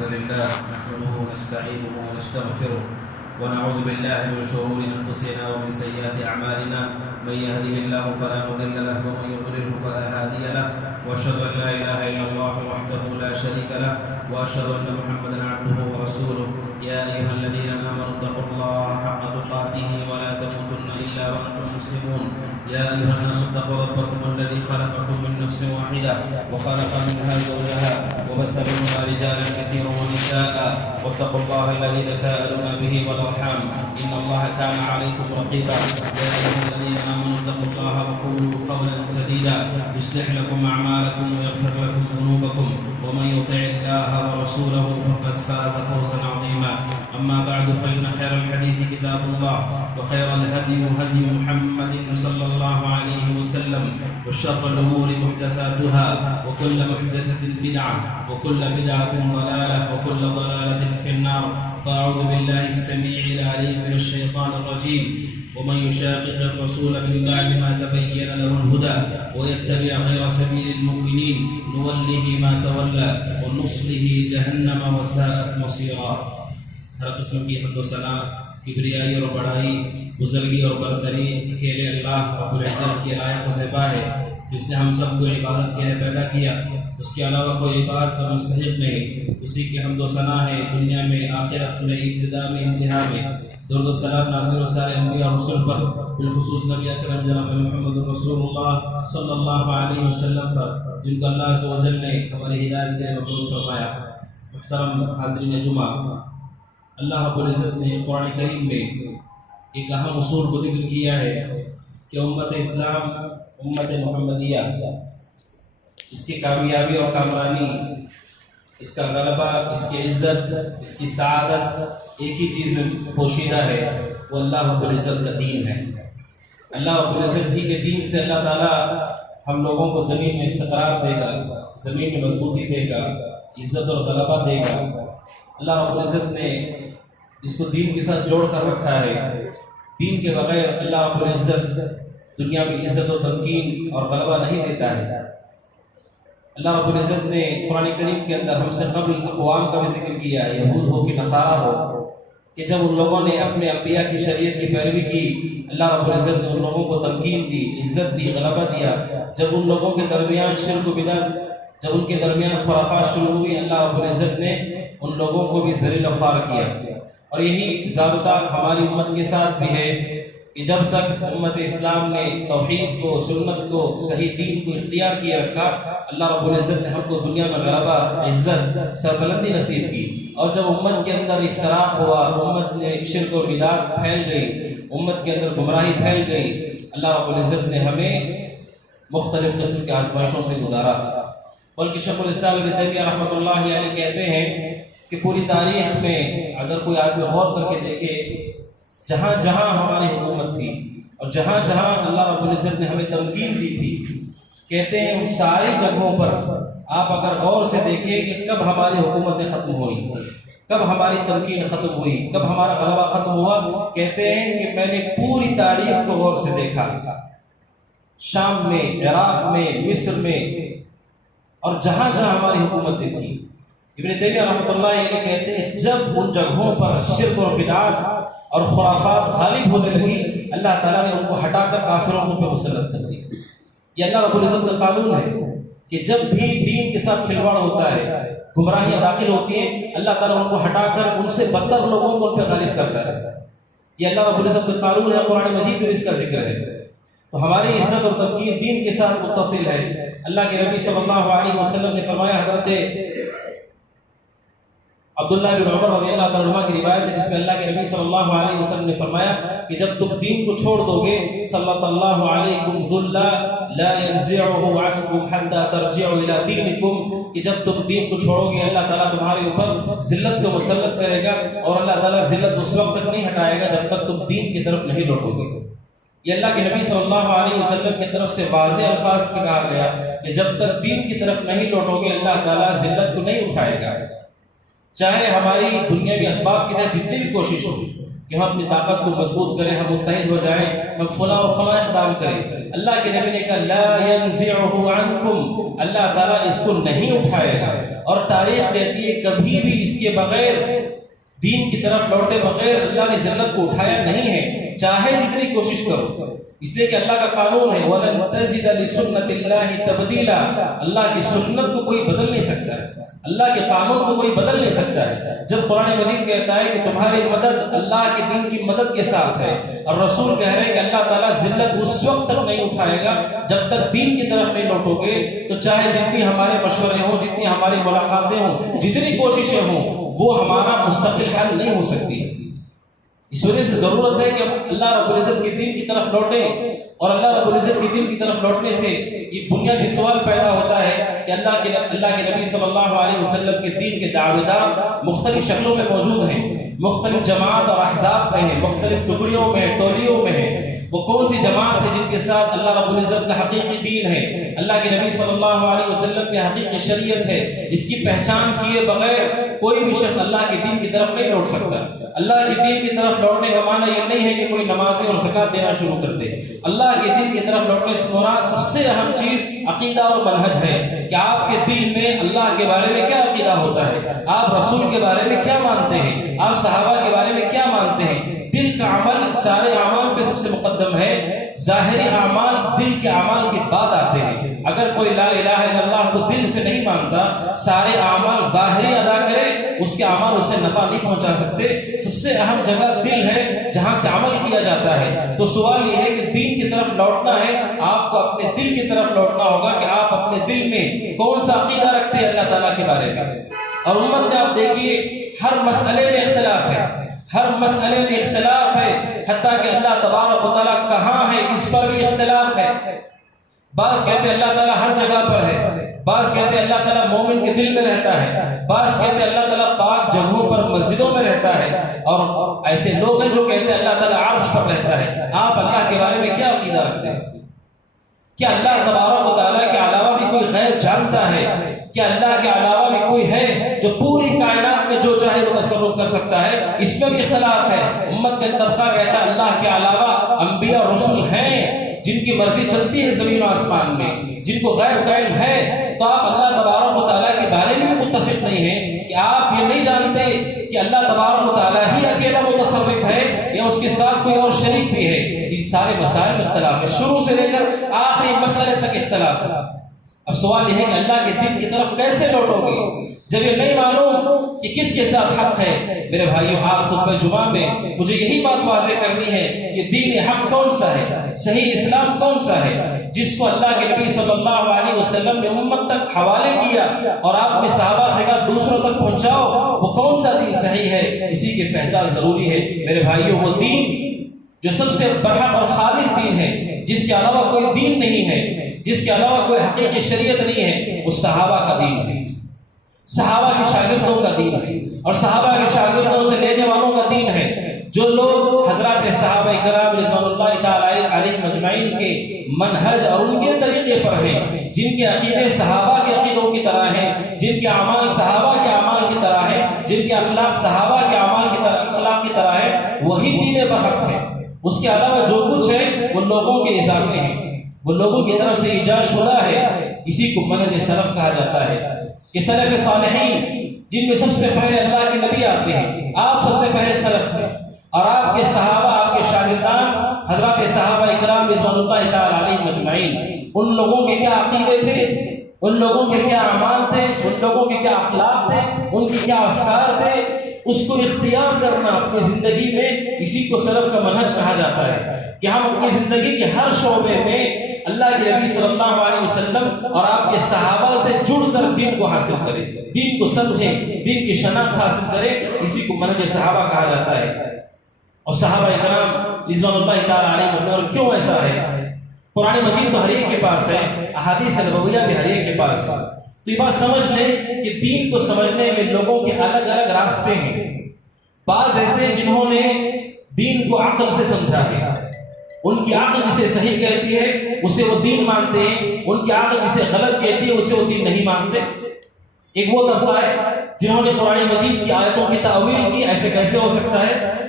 الحمد لله نحمده ونستعينه ونستغفره ونعوذ بالله من شرور أنفسنا ومن سيئات أعمالنا من يهده الله فلا مضل له ومن يضلله فلا هادي له وأشهد أن لا إله إلا الله وحده لا شريك له وأشهد أن محمدا عبده ورسوله يا أيها الذين آمنوا اتقوا الله حق تقاته ولا تموتن إلا وأنتم مسلمون يا أيها الناس اتقوا ربكم الذي خلقكم من نفس واحدة وخلق منها زوجها وبث منهما رجالا كثيرا ونساء واتقوا الله الذي تساءلون به والأرحام إن الله كان عليكم رقيبا يا أيها الذين آمنوا اتقوا الله وقولوا قولا سديدا يصلح لكم أعمالكم ويغفر لكم ذنوبكم ومن يطع الله ورسوله فقد فاز فوزا عظيما أما بعد فإن خير الحديث كتاب الله وخير الهدي هدي محمد صلى الله عليه وسلم وشر الأمور محدثاتها وكل محدثة بدعة وكل بدعة ضلالة وكل ضلالة في النار فأعوذ بالله السميع العليم من الشيطان الرجيم ومن يشاقق الرسول من بعد ما تبين له الهدى ويتبع غير سبيل المؤمنين نوله ما تولى ونصله جهنم وساءت مصيرا. ہر قسم کی حمد و ثنا کبریائی اور بڑائی بزرگی اور برتری اکیلے اللہ رب العزت کی لائق و زیبا ہے جس نے ہم سب کو عبادت کے لیے پیدا کیا. اس کے علاوہ کوئی عبادت کا مستحق نہیں. اسی کی حمد و ثنا ہے دنیا میں آخرت میں ابتدا میں انتہا میں. درود و سلام نازل و سارے انبیاء اور رسول پر بالخصوص نبی اکرم جناب محمد رسول اللہ صلی اللہ علیہ وسلم پر جن کو اللہ عز و جل نے ہماری ہدایت کے لیے مبعوث فرمایا. محترم حاضرین جمعہ، اللہ رب العزت نے قرآن کریم میں ایک اہم اصول کو ذکر کیا ہے کہ امت اسلام، امت محمدیہ، اس کی کامیابی اور کامرانی، اس کا غلبہ، اس کی عزت، اس کی سعادت ایک ہی چیز میں پوشیدہ ہے، وہ اللہ رب العزت کا دین ہے. اللہ رب العزت ہی کے دین سے اللہ تعالیٰ ہم لوگوں کو زمین میں استقرار دے گا، زمین میں مضبوطی دے گا، عزت اور غلبہ دے گا. اللہ رب العزت نے اس کو دین کے ساتھ جوڑ کر رکھا ہے. دین کے بغیر اللہ رب العزت دنیا میں عزت و تمکین اور غلبہ نہیں دیتا ہے. اللہ رب العزت نے قرآن کریم کے اندر ہم سے قبل اقوام کا بھی ذکر کیا ہے، یہود ہو کہ نصارہ ہو، کہ جب ان لوگوں نے اپنے انبیاء کی شریعت کی پیروی کی، اللہ رب العزت نے ان لوگوں کو تمکین دی، عزت دی، غلبہ دیا. جب ان لوگوں کے درمیان شرک و بدعت، جب ان کے درمیان خرافات شروع ہوئی، اللہ رب العزت نے ان لوگوں کو بھی ذلیل و خوار کیا. اور یہی ضابطہ ہماری امت کے ساتھ بھی ہے کہ جب تک امت اسلام نے توحید کو، سنت کو، صحیح دین کو اختیار کیے رکھا، اللہ رب العزت نے ہم کو دنیا میں غلبہ، عزت، سربلندی نصیب کی. اور جب امت کے اندر افتراق ہوا، امت میں شرک و بدعت پھیل گئی، امت کے اندر گمراہی پھیل گئی، اللہ رب العزت نے ہمیں مختلف قسم کے آزمائشوں سے گزارا. بلکہ شیخ الاسلام ابن تیمیہ رحمۃ اللہ علیہ کہتے ہیں کہ پوری تاریخ میں اگر کوئی آدمی غور کر کے دیکھے، جہاں جہاں ہماری حکومت تھی اور جہاں جہاں اللہ رب العزت نے ہمیں تمکین دی تھی، کہتے ہیں ان ساری جگہوں پر آپ اگر غور سے دیکھیں کہ کب ہماری حکومتیں ختم ہوئی، کب ہماری تمکین ختم ہوئی، کب ہمارا غلبہ ختم ہوا، کہتے ہیں کہ میں نے پوری تاریخ کو غور سے دیکھا. شام میں، عراق میں، مصر میں اور جہاں جہاں ہماری حکومتیں تھیں. ابن تیمیہ رحمۃ اللہ علیہ کہتے ہیں جب ان جگہوں پر شرک اور بدعات اور خرافات غالب ہونے لگی، اللہ تعالیٰ نے ان کو ہٹا کر کافروں کو پہ مسلط کر دیا. یہ اللہ رب العزت کا قانون ہے کہ جب بھی دین کے ساتھ کھلواڑ ہوتا ہے، گمراہیاں داخل ہوتی ہیں، اللہ تعالیٰ ان کو ہٹا کر ان سے بدتر لوگوں کو ان پہ غالب کرتا ہے. یہ اللہ رب العزت کا قانون ہے، قرآن مجید میں اس کا ذکر ہے. تو ہماری عزت اور تمکین دین کے ساتھ متصل ہے. اللہ کے نبی صلی اللہ علیہ وسلم نے فرمایا، حضرت عبداللہ بن عمر رضی اللہ تعالیٰ عنہ کی روایت ہے جس میں اللہ کے نبی صلی اللہ علیہ وسلم نے فرمایا کہ جب تم دین کو چھوڑ دو گے، صلی اللہ علیکم ذلا لا ينزعه عنکم حتى ترجعوا الى دینکم، کہ جب تم دین کو چھوڑو گے اللہ تعالیٰ تمہارے اوپر ذلت کو مسلط کرے گا، اور اللہ تعالیٰ ذلت اس وقت تک نہیں ہٹائے گا جب تک تم دین کی طرف نہیں لوٹو گے. یہ اللہ کے نبی صلی اللہ علیہ وسلم کی طرف سے واضح الفاظ میں کہا گیا کہ جب تک دین کی طرف نہیں لوٹو گے اللہ تعالیٰ ذلت کو نہیں اٹھائے گا. چاہے ہماری دنیاوی اسباب کی طرح جتنی بھی کوشش ہو کہ ہم اپنی طاقت کو مضبوط کریں، ہم متحد ہو جائیں، ہم فلاں و فلاں اقدام کریں۔ اللہ کے نبی نے کہا لا ينزعه عنكم، اللہ تعالیٰ اس کو نہیں اٹھائے گا۔ اور تاریخ کہتی ہے کبھی بھی اس کے بغیر، دین کی طرف لوٹے بغیر اللہ نے ذلت کو اٹھایا نہیں ہے، چاہے جتنی کوشش کرو۔ اس لیے کہ اللہ کا قانون ہے وَلَن تَجِدَ لِسُنَّةِ اللَّهِ تَبْدِيلًا، اللہ کی سنت کو کوئی بدل نہیں سکتا ہے، اللہ کے قانون کو کوئی بدل نہیں سکتا ہے۔ جب قرآن مجید کہتا ہے کہ تمہاری مدد اللہ کے دین کی مدد کے ساتھ ہے، اور رسول کہہ رہے ہیں کہ اللہ تعالیٰ ذلت اس وقت تک نہیں اٹھائے گا جب تک دین کی طرف نہیں لوٹو گے، تو چاہے جتنی ہمارے مشورے ہوں، جتنی ہماری ملاقاتیں ہوں، جتنی کوششیں ہوں، وہ ہمارا مستقل حل نہیں ہو سکتی۔ اس وجہ سے ضرورت ہے کہ ہم اللہ رب العزت کے دین کی طرف لوٹیں، اور اللہ رب العزت کے دین کی طرف لوٹنے سے یہ بنیادی سوال پیدا ہوتا ہے کہ اللہ کے نبی صلی اللہ علیہ وسلم کے دین کے دعویدار مختلف شکلوں میں موجود ہیں، مختلف جماعت اور احزاب میں ہیں، مختلف ٹکڑیوں میں، ٹولیوں میں ہیں۔ وہ کون سی جماعت ہے جن کے ساتھ اللہ رب العزت کا حقیقی دین ہے، اللہ کے نبی صلی اللہ علیہ وسلم کی حقیقی شریعت ہے، اس کی پہچان کیے بغیر کوئی بھی شخص اللہ کے دین کی طرف نہیں لوٹ سکتا۔ اللہ کے دین کی طرف لوٹنے کا معنی یہ نہیں ہے کہ کوئی نمازیں اور زکوٰۃ دینا شروع کر دے۔ اللہ کے دین کی طرف لوٹنے سے مراد سب سے اہم چیز عقیدہ اور منہج ہے کہ آپ کے دل میں اللہ کے بارے میں کیا عقیدہ ہوتا ہے، آپ رسول کے بارے میں کیا مانتے ہیں، آپ صحابہ کے بارے میں کیا مانتے ہیں۔ دل کا عمل سارے اعمال پہ سب سے مقدم ہے، ظاہری اعمال دل کے اعمال کے بعد آتے ہیں۔ اگر کوئی لا الہ الا اللہ کو دل سے نہیں مانتا، سارے اعمال ظاہری ادا کرے، اس کے اعمال اسے نفع نہیں پہنچا سکتے۔ سب سے اہم جگہ دل ہے جہاں سے عمل کیا جاتا ہے۔ تو سوال یہ ہے کہ دین کی طرف لوٹنا ہے، آپ کو اپنے دل کی طرف لوٹنا ہوگا کہ آپ اپنے دل میں کون سا عقیدہ رکھتے ہیں اللہ تعالیٰ کے بارے میں۔ اور امت میں آپ دیکھیے ہر مسئلے میں اختلاف ہے، ہر مسئلے میں اختلاف ہے، حتیٰ کہ اللہ تبارک و تعالیٰ کہاں ہے اس پر بھی اختلاف ہے۔ بعض کہتے ہیں اللہ تعالیٰ ہر جگہ پر ہے، بعض کہتے ہیں اللہ تعالیٰ مومن کے دل میں رہتا ہے، بعض کہتے ہیں اللہ تعالیٰ پاک جگہوں پر مسجدوں میں رہتا ہے، اور ایسے لوگ ہیں جو کہتے ہیں اللہ تعالیٰ عرش پر رہتا ہے۔ آپ اللہ کے بارے میں کیا عقیدہ رکھتے ہیں؟ کیا اللہ تبارک و تعالیٰ کے علاوہ بھی کوئی غیب جانتا ہے؟ کیا اللہ کے علاوہ بھی کوئی ہے جو پوری کائنات میں جو چاہے وہ تصرف کر سکتا ہے؟ اس میں بھی اختلاف ہے۔ امت کا طبقہ کہتا ہے اللہ کے علاوہ انبیاء اور رسول ہیں جن کی مرضی چلتی ہے زمین و آسمان میں، جن کو غیب قائم ہے۔ تو آپ اللہ تبارک و تعالیٰ کے بارے میں بھی متفق نہیں ہیں کہ آپ یہ نہیں جانتے کہ اللہ تبارک و تعالیٰ ہی اکیلا متصرف ہے یا اس کے ساتھ کوئی اور شریک بھی ہے۔ اس سارے مسائل میں اختلاف ہے، شروع سے لے کر آخری مسئلے تک اختلاف ہے۔ اب سوال یہ ہے کہ اللہ کے دین کی طرف کیسے لوٹو گے جب یہ نہیں معلوم کہ کس کے ساتھ حق ہے؟ میرے بھائیوں، آج خطبہ جمعہ میں مجھے یہی بات واضح کرنی ہے کہ دین حق کون سا ہے، صحیح اسلام کون سا ہے، جس کو اللہ کے نبی صلی اللہ علیہ وسلم نے امت تک حوالے کیا اور آپ نے صحابہ سے کہا دوسروں تک پہنچاؤ، وہ کون سا دین صحیح ہے، اسی کی پہچان ضروری ہے۔ میرے بھائیوں، وہ دین جو سب سے برحق اور خالص دین ہے، جس کے علاوہ کوئی دین نہیں ہے، جس کے علاوہ کوئی حقیقی شریعت نہیں ہے، وہ صحابہ کا دین ہے، صحابہ کے شاگردوں کا دین ہے، اور صحابہ کے شاگردوں سے لینے والوں کا دین ہے۔ جو لوگ حضرات صحابہ کرام رضوان اللہ تعالی علیہم مجمعین کے منہج اور ان کے طریقے پر ہیں، جن کے عقیدے صحابہ کے عقیدوں کی طرح ہیں، جن کے اعمال صحابہ کے اعمال کی طرح ہیں، جن کے اخلاق صحابہ کے اعمال کی طرح اخلاق کی طرح ہیں، وہی دین برحق ہے۔ اس کے علاوہ جو کچھ ہے وہ لوگوں کے اضافے ہیں، وہ لوگوں کی طرف سے ایجاد شدہ ہے۔ اسی کو منہج سلف کہا جاتا ہے کہ سلف صالحین جن میں سب سے پہلے اللہ کے نبی آتے ہیں، آپ سب سے پہلے سلف ہیں، اور آپ کے صحابہ، آپ کے شاگردان حضرات صحابہ اکرام رضوان اللہ تعالی علیہم مجمعین، ان لوگوں کے کیا عقیدے تھے، ان لوگوں کے کیا اعمال تھے، ان لوگوں کے کیا اخلاق تھے، ان کے کیا افکار تھے، اس کو اختیار کرنا اپنی زندگی میں، اسی کو سلف کا منہج کہا جاتا ہے کہ ہم اپنی زندگی کے ہر شعبے میں اللہ کے نبی صلی اللہ علیہ وسلم اور آپ کے صحابہ سے جڑ کر دین کو حاصل کریں، دین کو سمجھیں، دین کی شناخت حاصل کریں، اسی کو منہج صحابہ کہا جاتا ہے۔ اور صحابہ اکرام رضوان اللہ تعالی علیہ وسلم، اور کیوں ایسا ہے؟ قرآن مجید تو ہر ایک کے پاس ہے، احادیث نبویہ بھی ہر ایک کے پاس ہے، تو یہ بات سمجھ لیں کہ دین کو سمجھنے میں لوگوں کے الگ الگ راستے ہیں۔ بعض ایسے جنہوں نے دین کو عقل سے سمجھا ہے، ان کی عقل جسے صحیح کہتی ہے اسے وہ دین مانتے ہیں، ان کی عقل جسے غلط کہتی ہے اسے وہ دین نہیں مانتے۔ ایک وہ طبقہ ہے جنہوں نے قرآن مجید کی آیتوں کی تاویل کی، ایسے کیسے ہو سکتا ہے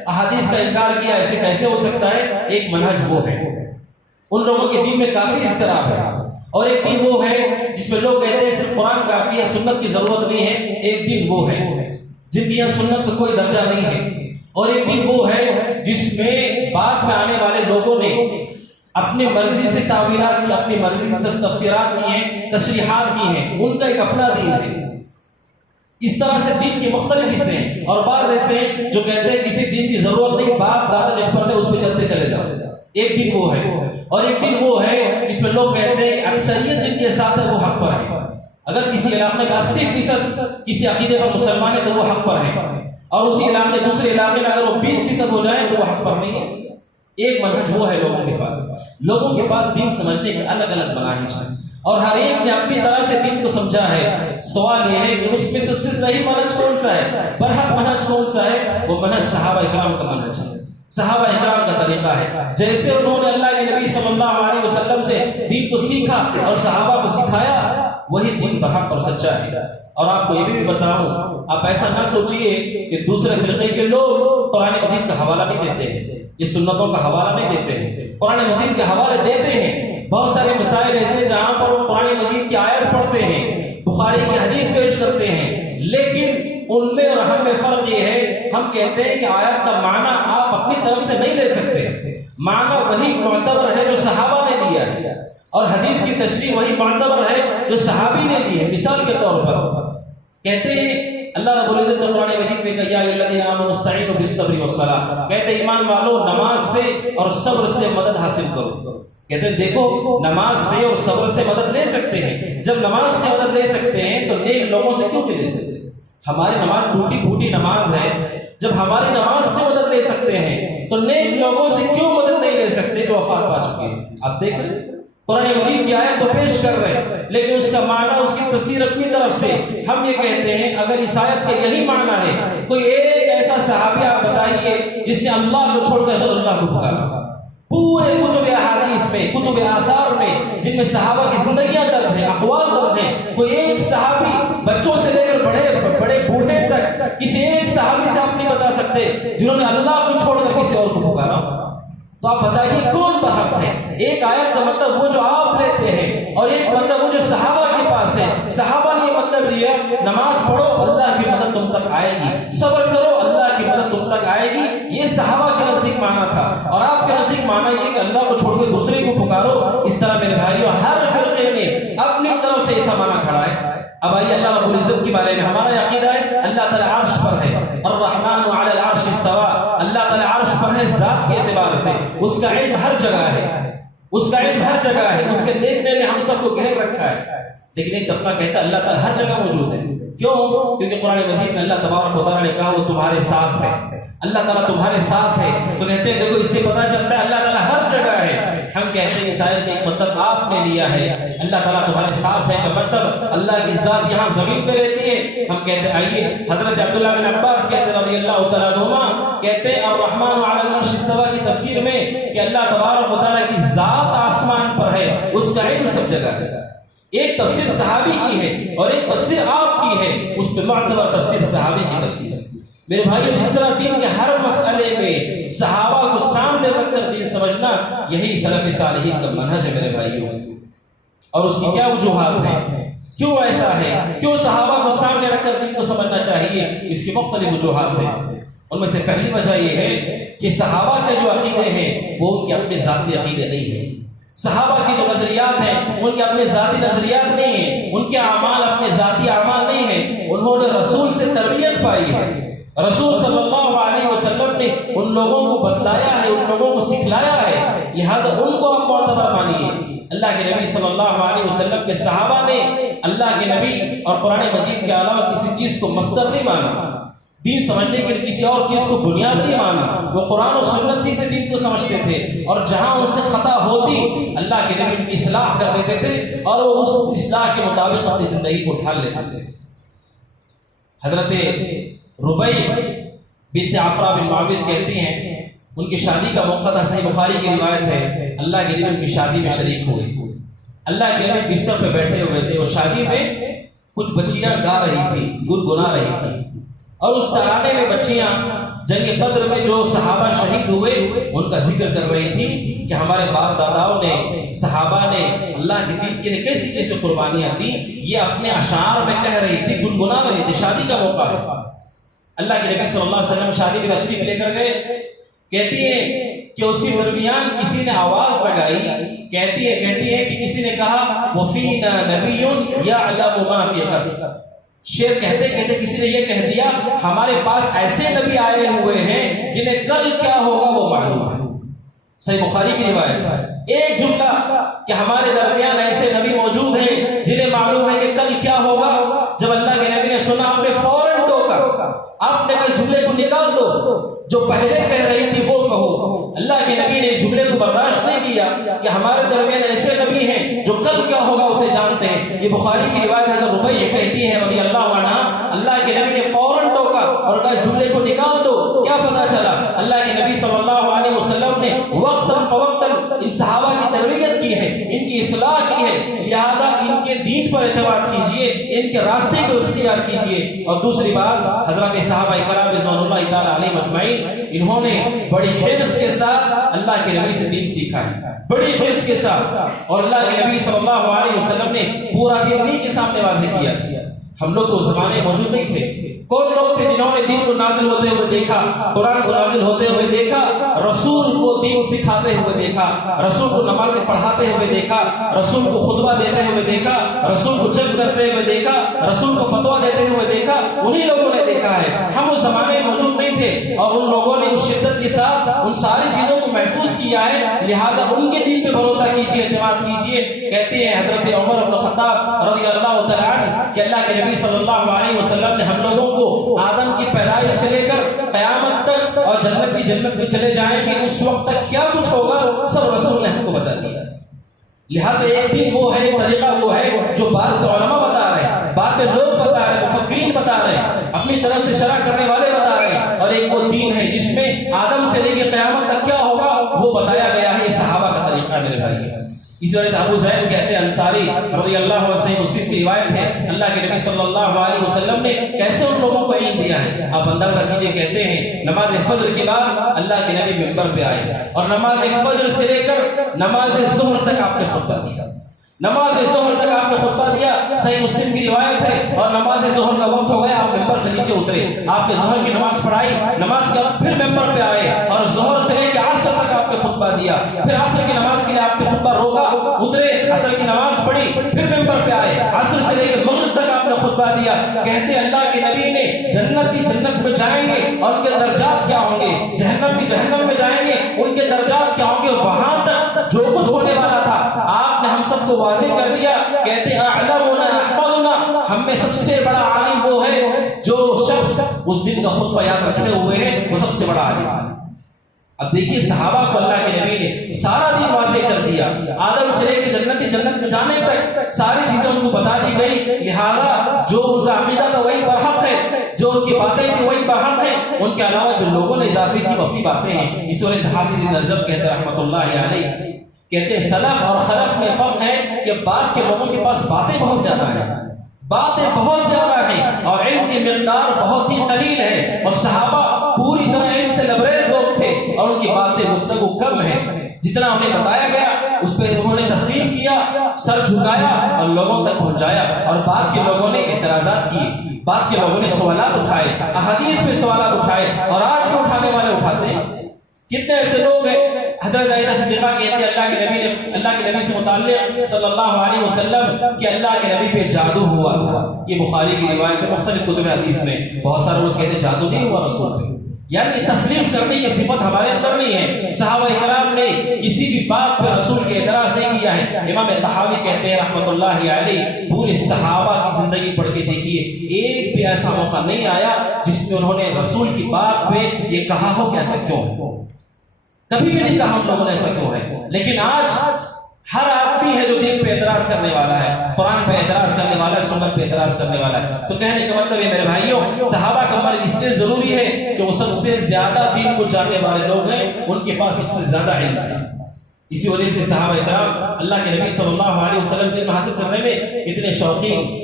احادیث کا انکار کیا، ایسے کیسے ہو سکتا ہے؟ ایک منہج وہ ہے، ان لوگوں کے دین میں کافی اضطراب ہے، اور ایک دین وہ ہے جس میں لوگ کہتے ہیں صرف قرآن کافی ہے، سنت کی ضرورت نہیں ہے۔ ایک دین وہ ہے جن کی یہاں سنت کا کوئی درجہ نہیں ہے، اور ایک دین وہ ہے جس میں بعد میں آنے والے لوگوں نے اپنی مرضی سے تعویلات کی، اپنی مرضی سے تفسیرات کی ہیں، تشریحات کی ہیں، ان کا ایک اپنا دین ہے۔ اس طرح سے دین کے مختلف حصے ہیں، اور بعض ایسے ہیں جو کہتے ہیں کسی دین کی ضرورت نہیں، باپ دادا جس پر تھے اس پہ چلتے چلے جاؤ۔ ایک دن وہ ہے، اور ایک دن وہ ہے جس میں لوگ کہتے ہیں کہ اکثریت جن کے ساتھ ہے وہ حق پر ہے۔ اگر کسی علاقے میں 80% کسی عقیدے پر مسلمان ہے تو وہ حق پر ہے، اور اسی علاقے دوسرے علاقے میں اگر وہ 20% ہو جائیں تو وہ حق پر نہیں ہے۔ ایک منہج وہ ہے لوگوں کے پاس۔ لوگوں کے پاس دین سمجھنے کے الگ الگ مناہج ہیں، اور ہر ایک نے اپنی طرح سے دین کو سمجھا ہے۔ سوال یہ ہے کہ اس میں سب سے صحیح منہج کون سا ہے، برحق منہج کون سا ہے؟ وہ منہج صحابہ اکرام کا منہج ہے، صحابہ اکرام کا طریقہ ہے۔ جیسے انہوں نے اللہ کے نبی صلی اللہ علیہ وسلم سے دین کو سیکھا اور صحابہ کو سکھایا، وہی دین برحق اور سچا ہے۔ اور آپ کو یہ بھی بتاؤں، آپ ایسا نہ سوچئے کہ دوسرے فرقے کے لوگ قرآن مجید کا حوالہ نہیں دیتے ہیں، یہ سنتوں کا حوالہ نہیں دیتے ہیں، قرآن مجید کے حوالے دیتے ہیں۔ بہت سارے مسائل ایسے جہاں پر وہ قرآن مجید کی آیت پڑھتے ہیں، بخاری کی حدیث پیش کرتے ہیں، لیکن ان میں اور ہم میں فرق یہ ہے، ہم کہتے ہیں کہ آیت کا معنی آپ اپنی طرف سے نہیں لے سکتے، معنی وہی معتبر ہے جو صحابہ نے لیا ہے، اور حدیث کی تشریح وہی معتبر ہے جو صحابی نے لی ہے۔ مثال کے طور پر کہتے ہیں اللہ رب العزت نے قرآن مجید میں کہا یا ایھا الذین آمنوا استعینوا بالصبر والصلاۃ، کہتے ہیں ایمان والو نماز سے اور صبر سے مدد حاصل کرو۔ کہتے ہیں دیکھو نماز سے اور صبر سے مدد لے سکتے ہیں، جب نماز سے مدد لے سکتے ہیں تو نیک لوگوں سے کیوں نہیں لے سکتے؟ ہماری نماز ٹوٹی پھوٹی نماز ہے، جب ہماری نماز سے مدد لے سکتے ہیں تو نیک لوگوں سے کیوں مدد نہیں لے سکتے جو وفات پا چکے ہیں؟ آپ دیکھ رہے ہیں قرآن مجید کی آیت تو پیش کر رہے ہیں، لیکن اس کا معنی، اس کی تفسیر اپنی طرف سے۔ ہم یہ کہتے ہیں اگر اس آیت کا یہی معنی ہے، کوئی ایک ایسا صحابی آپ بتائیے جس نے اللہ کو چھوڑ کر غیر اللہ کو پکارا۔ پورے کتب احادیث میں، کتب آثار میں، جن میں صحابہ کی زندگیاں درج ہیں، اقوال درج ہیں، کوئی ایک صحابی بچوں سے لے کر بڑے بوڑھے تک کسی ایک صحابی سے آپ نہیں بتا سکتے جنہوں نے اللہ کو چھوڑ کر کسی اور کو پکارا؟ تو آپ بتائیے کون برحق ہے؟ ایک آیت کا مطلب وہ جو آپ لیتے ہیں، اور ایک مطلب وہ جو صحابہ کے پاس ہے۔ صحابہ نے یہ مطلب لیا نماز پڑھو اللہ کی مدد تم تک آئے گی، صبر کرو اللہ کی مدد تم تک آئے گی، یہ صحابہ کے نزدیک معنی تھا، اور آپ کے نزدیک معنی یہ کہ اللہ کو چھوڑ کے دوسرے کو پکارو۔ اس طرح میرے بھائیوں ہر فرقے نے اپنی طرف سے ایسا معنی کھڑا ہے۔ اب آئیے اللہ رب العزت کے بارے میں ہمارا عقیدہ ہے اللہ تعالیٰ عرش پر ہے، الرحمن علی العرش استوى، اللہ تعالیٰ عرش پر ہے ذات کے اعتبار سے، اس کا علم ہر جگہ ہے، اس کا علم ہر جگہ ہے، اس کے دیکھنے نے ہم سب کو گھیر رکھا ہے۔ لیکن ایک طبقہ کہتا ہے اللہ تعالیٰ ہر جگہ موجود ہے۔ کیوں؟ کیونکہ قرآن مجید میں اللہ تبارک و تعالیٰ نے کہا وہ تمہارے ساتھ ہے، اللہ تعالیٰ تمہارے ساتھ ہے، تو کہتے ہیں دیکھو اس سے پتہ چلتا ہے اللہ تعالیٰ ہر جگہ ہے۔ ہم کہتے ہیں اس آیت کا ایک مطلب آپ نے لیا ہے، اللہ تعالیٰ تمہارے ساتھ ہے کا مطلب اللہ کی ذات یہاں زمین پہ رہتی ہے۔ ہم کہتے ہیں آئیے حضرت عبداللہ بن عباس کہتے ہیں رضی اللہ تعالیٰ عنہما، کہتے ہیں الرحمن علی العرش استوى کی تفسیر میں کہ اللہ تبارک و تعالیٰ کی ذات آسمان پر ہے، اس کا علم سب جگہ ہے۔ ایک تفسیر صحابی کی ہے اور ایک تفسیر آپ کی ہے، اس پہ معتبر تفسیر صحابی کی تفسیر ہے۔ میرے بھائیوں اس طرح دین کے ہر مسئلے میں صحابہ کو سامنے رکھ کر دین سمجھنا یہی سلف صالحین کا منہج ہے میرے بھائیوں۔ اور اس کی کیا وجوہات ہیں، کیوں ایسا ہے، کیوں صحابہ کو سامنے رکھ کر دین کو سمجھنا چاہیے؟ اس کی مختلف وجوہات ہیں۔ ان میں سے پہلی وجہ یہ ہے کہ صحابہ کے جو عقیدے ہیں وہ ان کے اپنے ذاتی عقیدے نہیں ہیں۔ صحابہ کی جو نظریات ہیں ان کے اپنے ذاتی نظریات نہیں ہیں، ان کے اعمال اپنے ذاتی اعمال نہیں ہیں، انہوں نے رسول سے تربیت پائی ہے۔ رسول صلی اللہ علیہ وسلم نے ان لوگوں کو بتلایا ہے، ان لوگوں کو سکھلایا ہے، لہذا ان کو آپ معتبر مانیے۔ اللہ کے نبی صلی اللہ علیہ وسلم کے صحابہ نے اللہ کے نبی اور قرآن مجید کے علاوہ کسی چیز کو مصدر نہیں مانا، دین سمجھنے کے لیے کسی اور چیز کو بنیاد نہیں مانا، وہ قرآن و سنت ہی سے دین کو سمجھتے تھے، اور جہاں ان سے خطا ہوتی اللہ کے نبی ان کی اصلاح کر دیتے تھے اور وہ اس اصلاح کے مطابق اپنی زندگی کو ڈھال لیتے تھے۔ حضرت ربیع بنت عفرہ بن معاویہ کہتی ہیں ان کی شادی کا موقع تھا، صحیح بخاری کی روایت ہے، اللہ کے نبی ان کی شادی میں شریک ہوئے، اللہ کے نبی بستر پہ بیٹھے ہوئے تھے اور شادی میں کچھ بچیاں گا رہی تھی، گنگنا رہی تھی، اور اس ترانے میں بچیاں جنگ بدر میں جو صحابہ شہید ہوئے ان کا ذکر کر رہی تھی کہ ہمارے باپ داداؤں نے، صحابہ نے اللہ کے دین کے لیے کیسی کیسی قربانیاں دی. یہ اپنے اشعار میں کہہ رہی تھی، گنگنا رہی تھی. شادی کا موقع ہے، اللہ کے نبی صلی اللہ علیہ وسلم شادی میں تشریف لے کر گئے. کہتی ہے کہ اسی درمیان کسی نے آواز لگائی، کہتی ہے کہ کسی نے کہا وَفِينَا نَبِيٌّ يَعْلَمُ مَا فِي غَدٍ. شعر کہتے کہتے کسی نے یہ کہہ دیا ہمارے پاس ایسے نبی آئے ہوئے ہیں جنہیں کل کیا ہوگا وہ معلوم ہے. صحیح بخاری کی روایت ہے. ایک جملہ کہ ہمارے درمیان ایسے نبی موجود ہیں جنہیں معلوم ہے کہ کل کیا ہوگا. جب اللہ کے نبی نے سنا آپ نے فوراً ٹوکا، آپ نے کہا جملے کو نکال دو، جو پہلے کہہ رہی تھی وہ کہو. اللہ کے نبی نے اس جملے کو برداشت نہیں کیا کہ ہمارے درمیان ایسے نبی ہیں جو کل کیا ہوگا اسے جانتے ہیں. یہ بخاری کی روایت ہے. ربیع کہتی ہے رضی اللہ عنہ اللہ کے نبی نے فوراً ٹوکا اور کہا جملے کو نکال دو. کیا پتا چلا؟ اللہ کے نبی صلی اللہ علیہ وسلم نے وقتاً فوقتاً ان صحابہ کی تربیت کی ہے، ان کی اصلاح کی ہے. لہذا ان کے دین پر اعتماد کیجئے، ان کے راستے کو اختیار کیجئے. اور دوسری بات، حضرات صحابہ کرام رضوان اللہ تعالی علیہم اجمعین، انہوں نے بڑی حرص کے ساتھ اللہ کے نبی سے دین سیکھا ہے، بڑی حرص کے ساتھ. اور اللہ کے نبی صلی اللہ علیہ وسلم نے پورا دین انہی کے سامنے واضح کیا تھا. ہم لوگ تو اس زمانے موجود نہیں تھے. کون لوگ تھے جنہوں نے دین کو نازل ہوتے ہوئے دیکھا، قرآن کو نازل ہوتے ہوئے دیکھا، رسول کو دین سکھاتے ہوئے دیکھا، رسول کو نمازیں پڑھاتے ہوئے دیکھا، رسول کو خطبہ دیتے ہوئے دیکھا، رسول کو جنگ کرتے ہوئے دیکھا، رسول کو فتویٰ دیتے ہوئے دیکھا. انہی لوگوں نے دیکھا ہے. ہم اس زمانے میں موجود نہیں تھے اور ان لوگوں نے اس شدت کے ساتھ ان ساری چیزوں کو محفوظ کیا ہے. لہذا ان کے دین پہ بھروسہ کیجیے، اعتماد کیجیے. کہتے ہیں حضرت عمر بن خطاب رضی اللہ تعالیٰ عنہ کہ اللہ کے نبی صلی اللہ علیہ وسلم نے ہم لوگوں کو آدم کی پیدائش سے لے کر قیامت تک اور جنت میں چلے جائیں گے اس وقت تک کیا کچھ ہوگا سب رسول نے ہم کو بتا دیا. لہذا ایک دن وہ ہے، ایک طریقہ وہ ہے جو بعد میں علماء بتا رہے ہیں، بعد میں لوگ بتا رہے ہیں، مفکرین بتا رہے ہیں، اپنی طرف سے شرح کرنے والے بتا رہے ہیں. اور ایک وہ دین ہے جس میں آدم سے لے کے قیامت تک کیا ہوگا وہ بتایا گیا ہے. یہ صحابہ کا طریقہ ہے میرے بھائی. اسی وجہ سے ابو زید کہتے ہیں انصاری رضی اللہ عنہ، صحیح مسلم کی روایت ہے، اللہ کے نبی صلی اللہ علیہ وسلم نے کیسے ان لوگوں کو علم دیا ہے آپ اندازہ کیجئے. کہتے ہیں نماز فجر کے بعد اللہ کے نبی منبر پہ آئے اور نماز فجر سے لے کر نماز ظہر تک آپ نے خطبہ دیا. نماز ظہر تک آپ نے خطبہ دیا، صحیح مسلم کی روایت ہے. اور نماز ظہر کا وقت ہو گیا، آپ ممبر سے نیچے اترے، آپ نے ظہر کی نماز پڑھائی، نماز کے بعد پھر ممبر پہ آئے اور ظہر سے لے کے عصر تک آپ نے خطبہ دیا. پھر عصر کی نماز کے لیے آپ نے خطبہ روکا، اترے، عصر کی نماز پڑھی، پھر ممبر پہ آئے، عصر سے لے کے مغرب تک آپ نے خطبہ دیا. کہتے اللہ کے نبی نے جنتی جنت میں جائیں گے اور ان کے درجات کیا ہوں گے، جہنم میں جائیں گے ان کے درجات کیا ہوں گے. وہاں تک جو کچھ ہونے والا تھا آپ نے ہم سب کو واضح کر دیا. کہتے اعلمنا احفظنا، ہم میں سب سے بڑا عالم وہ ہے جو شخص اس دن کا خطبہ یاد رکھے ہوئے ہیں، وہ سب سے بڑا عالم ہے. اب دیکھیے صحابہ کو اللہ کے نبی نے سارا دن واضح کر دیا، آدم سے لے کے جنت میں جانے تک ساری چیزیں ان کو بتا دی گئی. لہذا جو ان کا عقیدہ تھا وہی برحق ہے، جو ان کی باتیں تھیں وہی برحق ہیں. ان کے علاوہ جو لوگوں نے اضافے کی وہ اپنی باتیں ہیں. اس وجہ سے حافظ ابن رجب کہتے ہیں رحمۃ اللہ علیہ، کہتے ہیں سلف اور خلف میں فرق ہے کہ بعد کے لوگوں کے پاس باتیں بہت زیادہ ہیں، باتیں بہت زیادہ ہیں اور علم کی مقدار بہت ہی قلیل ہے. اور صحابہ پوری طرح علم سے لبریز لوگ تھے اور ان کی باتیں گفتگو کم ہے. جتنا انہیں بتایا گیا اس پہ انہوں نے تسلیم کیا، سر جھکایا اور لوگوں تک پہنچایا. اور بعد کے لوگوں نے اعتراضات کیے، بعد کے لوگوں نے سوالات اٹھائے، احادیث پہ سوالات اٹھائے، اور آج کے اٹھانے والے اٹھاتے ہیں. کتنے ایسے لوگ ہیں، حضرت عائشہ صدیقہ کہتے ہیں اللہ کے نبی سے متعلق صلی اللہ علیہ وسلم کہ اللہ کے نبی پہ جادو ہوا تھا. یہ بخاری کی روایت ہے، مختلف کتب حدیث میں بہت سارے لوگ کہتے ہیں جادو نہیں ہوا رسول پہ. یعنی تسلیم کرنے کی صفت ہمارے اندر نہیں ہے. صحابہ کرام نے کسی بھی بات پر رسول کے اعتراض نہیں کیا ہے. امام طحاوی کہتے ہیں رحمۃ اللہ علیہ پورے صحابہ کی زندگی پڑھ کے دیکھیے، ایک بھی ایسا موقع نہیں آیا جس میں انہوں نے رسول کی بات پہ یہ کہا ہو کہ ایسا کیوں ہے. کبھی بھی نہیں کہا ہم لوگوں نے ایسا کیوں ہے. لیکن آج ہر آدمی ہے جو دین پہ اعتراض کرنے والا ہے، قرآن پہ اعتراض کرنے والا ہے، سنت پہ اعتراض کرنے والا ہے. تو کہنے کا مطلب یہ میرے بھائیوں، صحابہ کا عمر اس لیے ضروری ہے کہ وہ سب سے زیادہ دین کو جاننے والے لوگ ہیں، ان کے پاس سب سے زیادہ علم تھا. اسی وجہ سے صحابہ کرام اللہ کے نبی صلی اللہ علیہ وسلم سے علم حاصل کرنے میں کتنے شوقین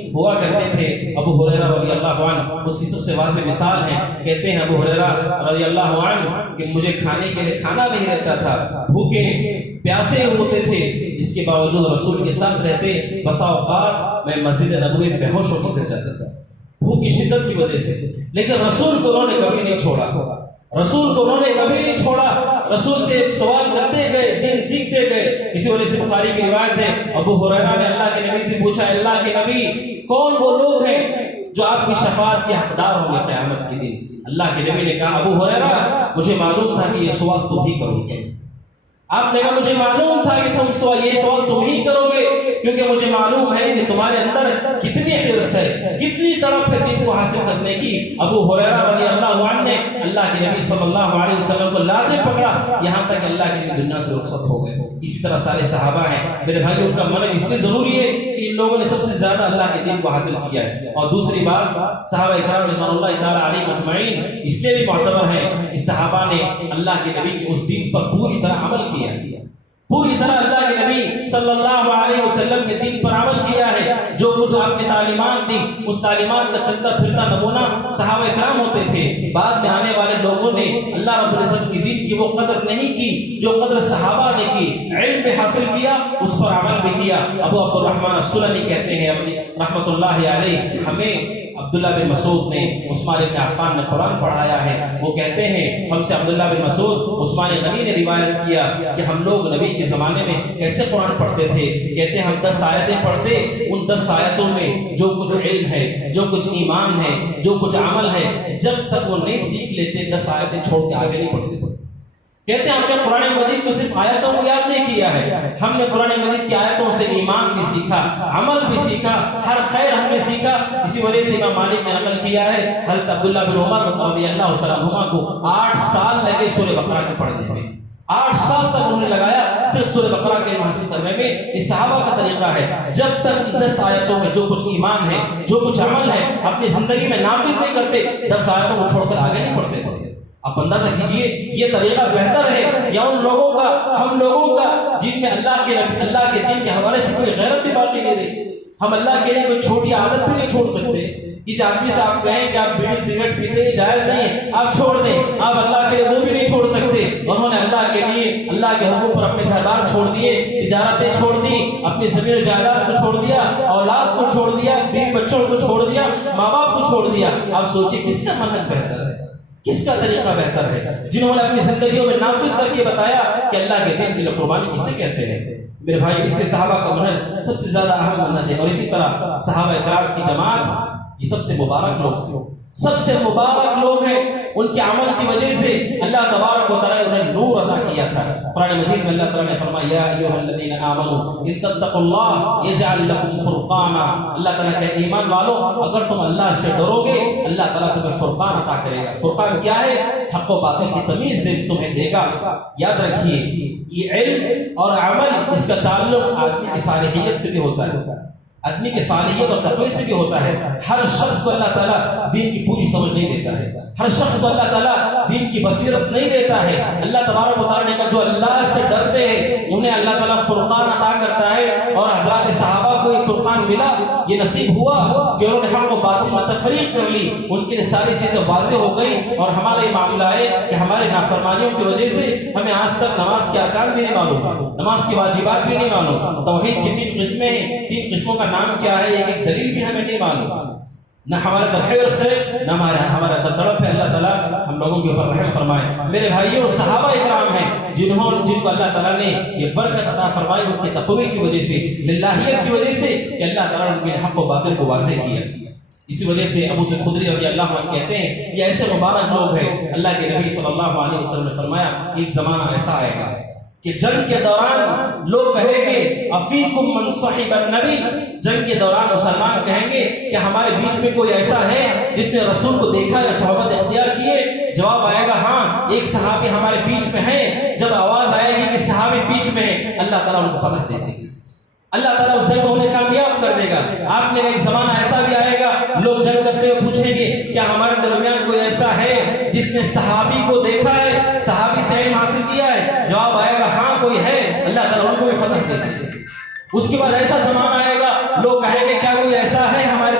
ہوا کرتے تھے ابو ہریرہ رضی اللہ عنہ اس کی سب سے واضح مثال ہے. کہتے ہیں ابو ہریرہ رضی اللہ عنہ کہ مجھے کھانے کے لیے کھانا نہیں رہتا تھا, بھوکے پیاسے ہوتے تھے, اس کے باوجود رسول کے ساتھ رہتے بسا اوقات میں مسجد نبوی بے ہوش ہو کر جاتا تھا بھوک کی شدت کی وجہ سے, لیکن رسول کو انہوں نے کبھی نہیں چھوڑا, رسول کو انہوں نے کبھی نہیں چھوڑا, رسول سے سوال کرتے گئے, دین سیکھتے گئے. اسی وجہ سے بخاری کی روایت ہے ابو ہریرہ نے اللہ کے نبی سے پوچھا, اللہ کے نبی کون وہ لوگ ہیں جو آپ کی شفاعت کے حقدار ہوں گے قیامت کے دن؟ اللہ کے نبی نے کہا ابو ہریرہ مجھے معلوم تھا کہ یہ سوال تم ہی کرو گے. آپ نے کہا مجھے معلوم تھا کہ یہ سوال تم ہی کرو گے, کیونکہ مجھے معلوم ہے کہ تمہارے اندر کتنی حرص ہے, کتنی تڑپ ہے دین کو حاصل کرنے کی. ابو ہریرہ رضی اللہ عنہ نے اللہ کے نبی صلی اللہ علیہ وسلم کو لازم پکڑا یہاں تک کہ اللہ کے نبی دنیا سے رخصت ہو گئے. اسی طرح سارے صحابہ ہیں میرے بھائی, ان کا منہج اس لیے ضروری ہے کہ ان لوگوں نے سب سے زیادہ اللہ کے دین کو حاصل کیا ہے. اور دوسری بات, صحابہ کرام رضوان اللہ تعالی علیہم اجمعین اس لیے بھی معتبر ہیں کہ صحابہ نے اللہ کے نبی کے اس دین پر پوری طرح عمل کیا ہے, پوری طرح اللہ کے نبی صلی اللہ علیہ وسلم کے دین پر عمل کیا ہے. جو کچھ آپ نے تعلیمات دی اس تعلیمات کا چلتا پھرتا نمونہ صحابہ کرام ہوتے تھے. بعد میں آنے والے لوگوں نے اللہ رب العزت کی دین کی وہ قدر نہیں کی جو قدر صحابہ نے کی, علم بھی حاصل کیا, اس پر عمل بھی کیا. ابو عبد الرحمن السلمی کہتے ہیں رحمۃ اللہ علیہ, ہمیں عبداللہ بن مسعود نے عثمان بن عفان نے قرآن پڑھایا ہے. وہ کہتے ہیں ہم سے عبداللہ بن مسعود عثمان غنی نے روایت کیا کہ ہم لوگ نبی کے زمانے میں کیسے قرآن پڑھتے تھے. کہتے ہیں ہم 10 آیتیں پڑھتے, ان 10 آیتوں میں جو کچھ علم ہے, جو کچھ ایمان ہے, جو کچھ عمل ہے, جب تک وہ نہیں سیکھ لیتے 10 آیتیں چھوڑ کے آگے نہیں پڑھتے تھے. کہتے ہیں ہم نے قرآن مجید کو صرف آیتوں کو یاد نہیں کیا ہے, ہم نے قرآن مجید کی آیتوں سے ایمان بھی سیکھا, عمل بھی سیکھا, ہر خیر ہم نے سیکھا. اسی وجہ سے امام مالک نے نقل کیا ہے حضرت عبداللہ بن عمر رضی اللہ تعالیٰ عنہما کو 8 سال لگے سورہ بقرہ کے پڑھنے میں, 8 سال تک انہوں نے لگایا صرف سورہ بقرہ کے علم حاصل کرنے میں. یہ صحابہ کا طریقہ ہے, جب تک 10 آیتوں میں جو کچھ ایمان ہے, جو کچھ عمل ہے اپنی زندگی میں نافذ نہیں کرتے, 10 آیتوں کو چھوڑ کر آگے نہیں بڑھتے تھے. آپ اندازہ کیجئے یہ طریقہ بہتر ہے یا ان لوگوں کا, ہم لوگوں کا جن میں اللہ کے دین کے حوالے سے کوئی غیرت بھی باقی نہیں رہی. ہم اللہ کے لیے کوئی چھوٹی عادت بھی نہیں چھوڑ سکتے. کسی آدمی سے آپ کہیں کہ آپ بیڑی سگریٹ پیتے ہیں, جائز نہیں ہے, آپ چھوڑ دیں, آپ اللہ کے لیے وہ بھی نہیں چھوڑ سکتے. انہوں نے اللہ کے لیے اللہ کے حقوق پر اپنے گھر بار چھوڑ دیے, تجارتیں چھوڑ دی, اپنی زمین و جائیداد کو چھوڑ دیا, اولاد کو چھوڑ دیا, بیوی بچوں کو چھوڑ دیا, ماں باپ کو چھوڑ دیا. آپ سوچیں کس کا منہج بہتر ہے, کس کا طریقہ بہتر ہے, جنہوں نے اپنی زندگیوں میں نافذ کر کے بتایا کہ اللہ کے دین کے لیے قربانی کسے کہتے ہیں. میرے بھائی, اس لیے صحابہ کا منہج سب سے زیادہ اہم منہج ہے. اور اسی طرح صحابہ کرام کی جماعت یہ سب سے مبارک لوگ ہیں, سب سے مبارک لوگ ہیں. ان کے عمل کی وجہ سے اللہ تبارک و تعالیٰ نے انہیں نور عطا کیا تھا. قرآن مجید میں اللہ تعالیٰ نے فرمایا یا ایھا الذین آمنوا ان تتقوا اللہ یجعل لکم فرقانا. اللہ تعالیٰ کہتے ہیں ایمان والو اگر تم اللہ سے ڈرو گے اللہ تعالیٰ تمہیں فرقان عطا کرے گا. فرقان کیا ہے؟ حق و باطل کی تمیز تمہیں دے گا. یاد رکھیے یہ علم اور عمل اس کا تعلق آدمی کی صالحیت سے بھی ہوتا ہے, آدمی کی صالحیت اور تقوی سے بھی ہوتا ہے. ہر شخص کو اللہ تعالیٰ دین کی پوری سمجھ نہیں دیتا ہے, ہر شخص کو اللہ تعالیٰ دین کی بصیرت نہیں دیتا ہے. اللہ تبارک و تعالیٰ نے کہا جو اللہ سے ڈرتے ہیں انہیں اللہ تعالیٰ فرقان عطا کرتا ہے. اور حضرات صحابہ کو یہ فرقان ملا, یہ نصیب ہوا کہ انہوں نے حق و باطل میں تفریق کر لی, ان کے لیے ساری چیزیں واضح ہو گئی. اور ہمارا یہ معاملہ ہے کہ ہمارے نافرمانیوں کی وجہ سے ہمیں آج تک نماز کے ارکان بھی نہیں معلوم, نماز کی واجبات بھی نہیں معلوم, توحید کی 3 قسمیں ہیں, 3 قسموں کا نام کیا ہے, ایک دلیل بھی ہمیں نہیں معلوم. نہ ہمارے اندر حرص ہے نہ ہمارے اندر تڑپ ہے. اللہ تعالیٰ ہم لوگوں کے اوپر رحم فرمائے. میرے بھائیوں صحابہ اکرام ہیں جن کو اللہ تعالیٰ نے یہ برکت عطا فرمائی ان کی تقوی کی وجہ سے, للہیت کی وجہ سے کہ اللہ تعالیٰ نے ان کے حق و باطل کو واضح کیا. اسی وجہ سے ابو سعید خدری رضی اللہ عنہ کہتے ہیں یہ ایسے مبارک لوگ ہیں. اللہ کے نبی صلی اللہ علیہ وسلم نے فرمایا ایک زمانہ ایسا آئے گا کہ جنگ کے دوران لوگ کہیں گے افیکم من صحب النبی, جنگ کے دوران مسلمان کہیں گے کہ ہمارے بیچ میں کوئی ایسا ہے جس نے رسول کو دیکھا یا صحبت اختیار کیے. جواب آئے گا ہاں ایک صحابی ہمارے بیچ میں ہے. جب آواز آئے گی کہ صحابی بیچ میں ہے اللہ تعالیٰ ان کو فتح دے دے گا, اللہ تعالیٰ اسے انہیں کامیاب کر دے گا. آپ نے ایک زمانہ ایسا بھی آئے گا لوگ جنگ کرتے ہوئے پوچھیں گے کیا ہمارے درمیان کوئی ایسا ہے جس نے صحابی کو دیکھا ہے, صحابی سے علم حاصل کیا ہے. جواب آئے گا ہاں کوئی ہے, اللہ تعالیٰ ان کو بھی فتح دے دے گا. اس کے بعد ایسا زمانہ آئے گا لوگ کہیں گے کیا کوئی ایسا ہے ہمارے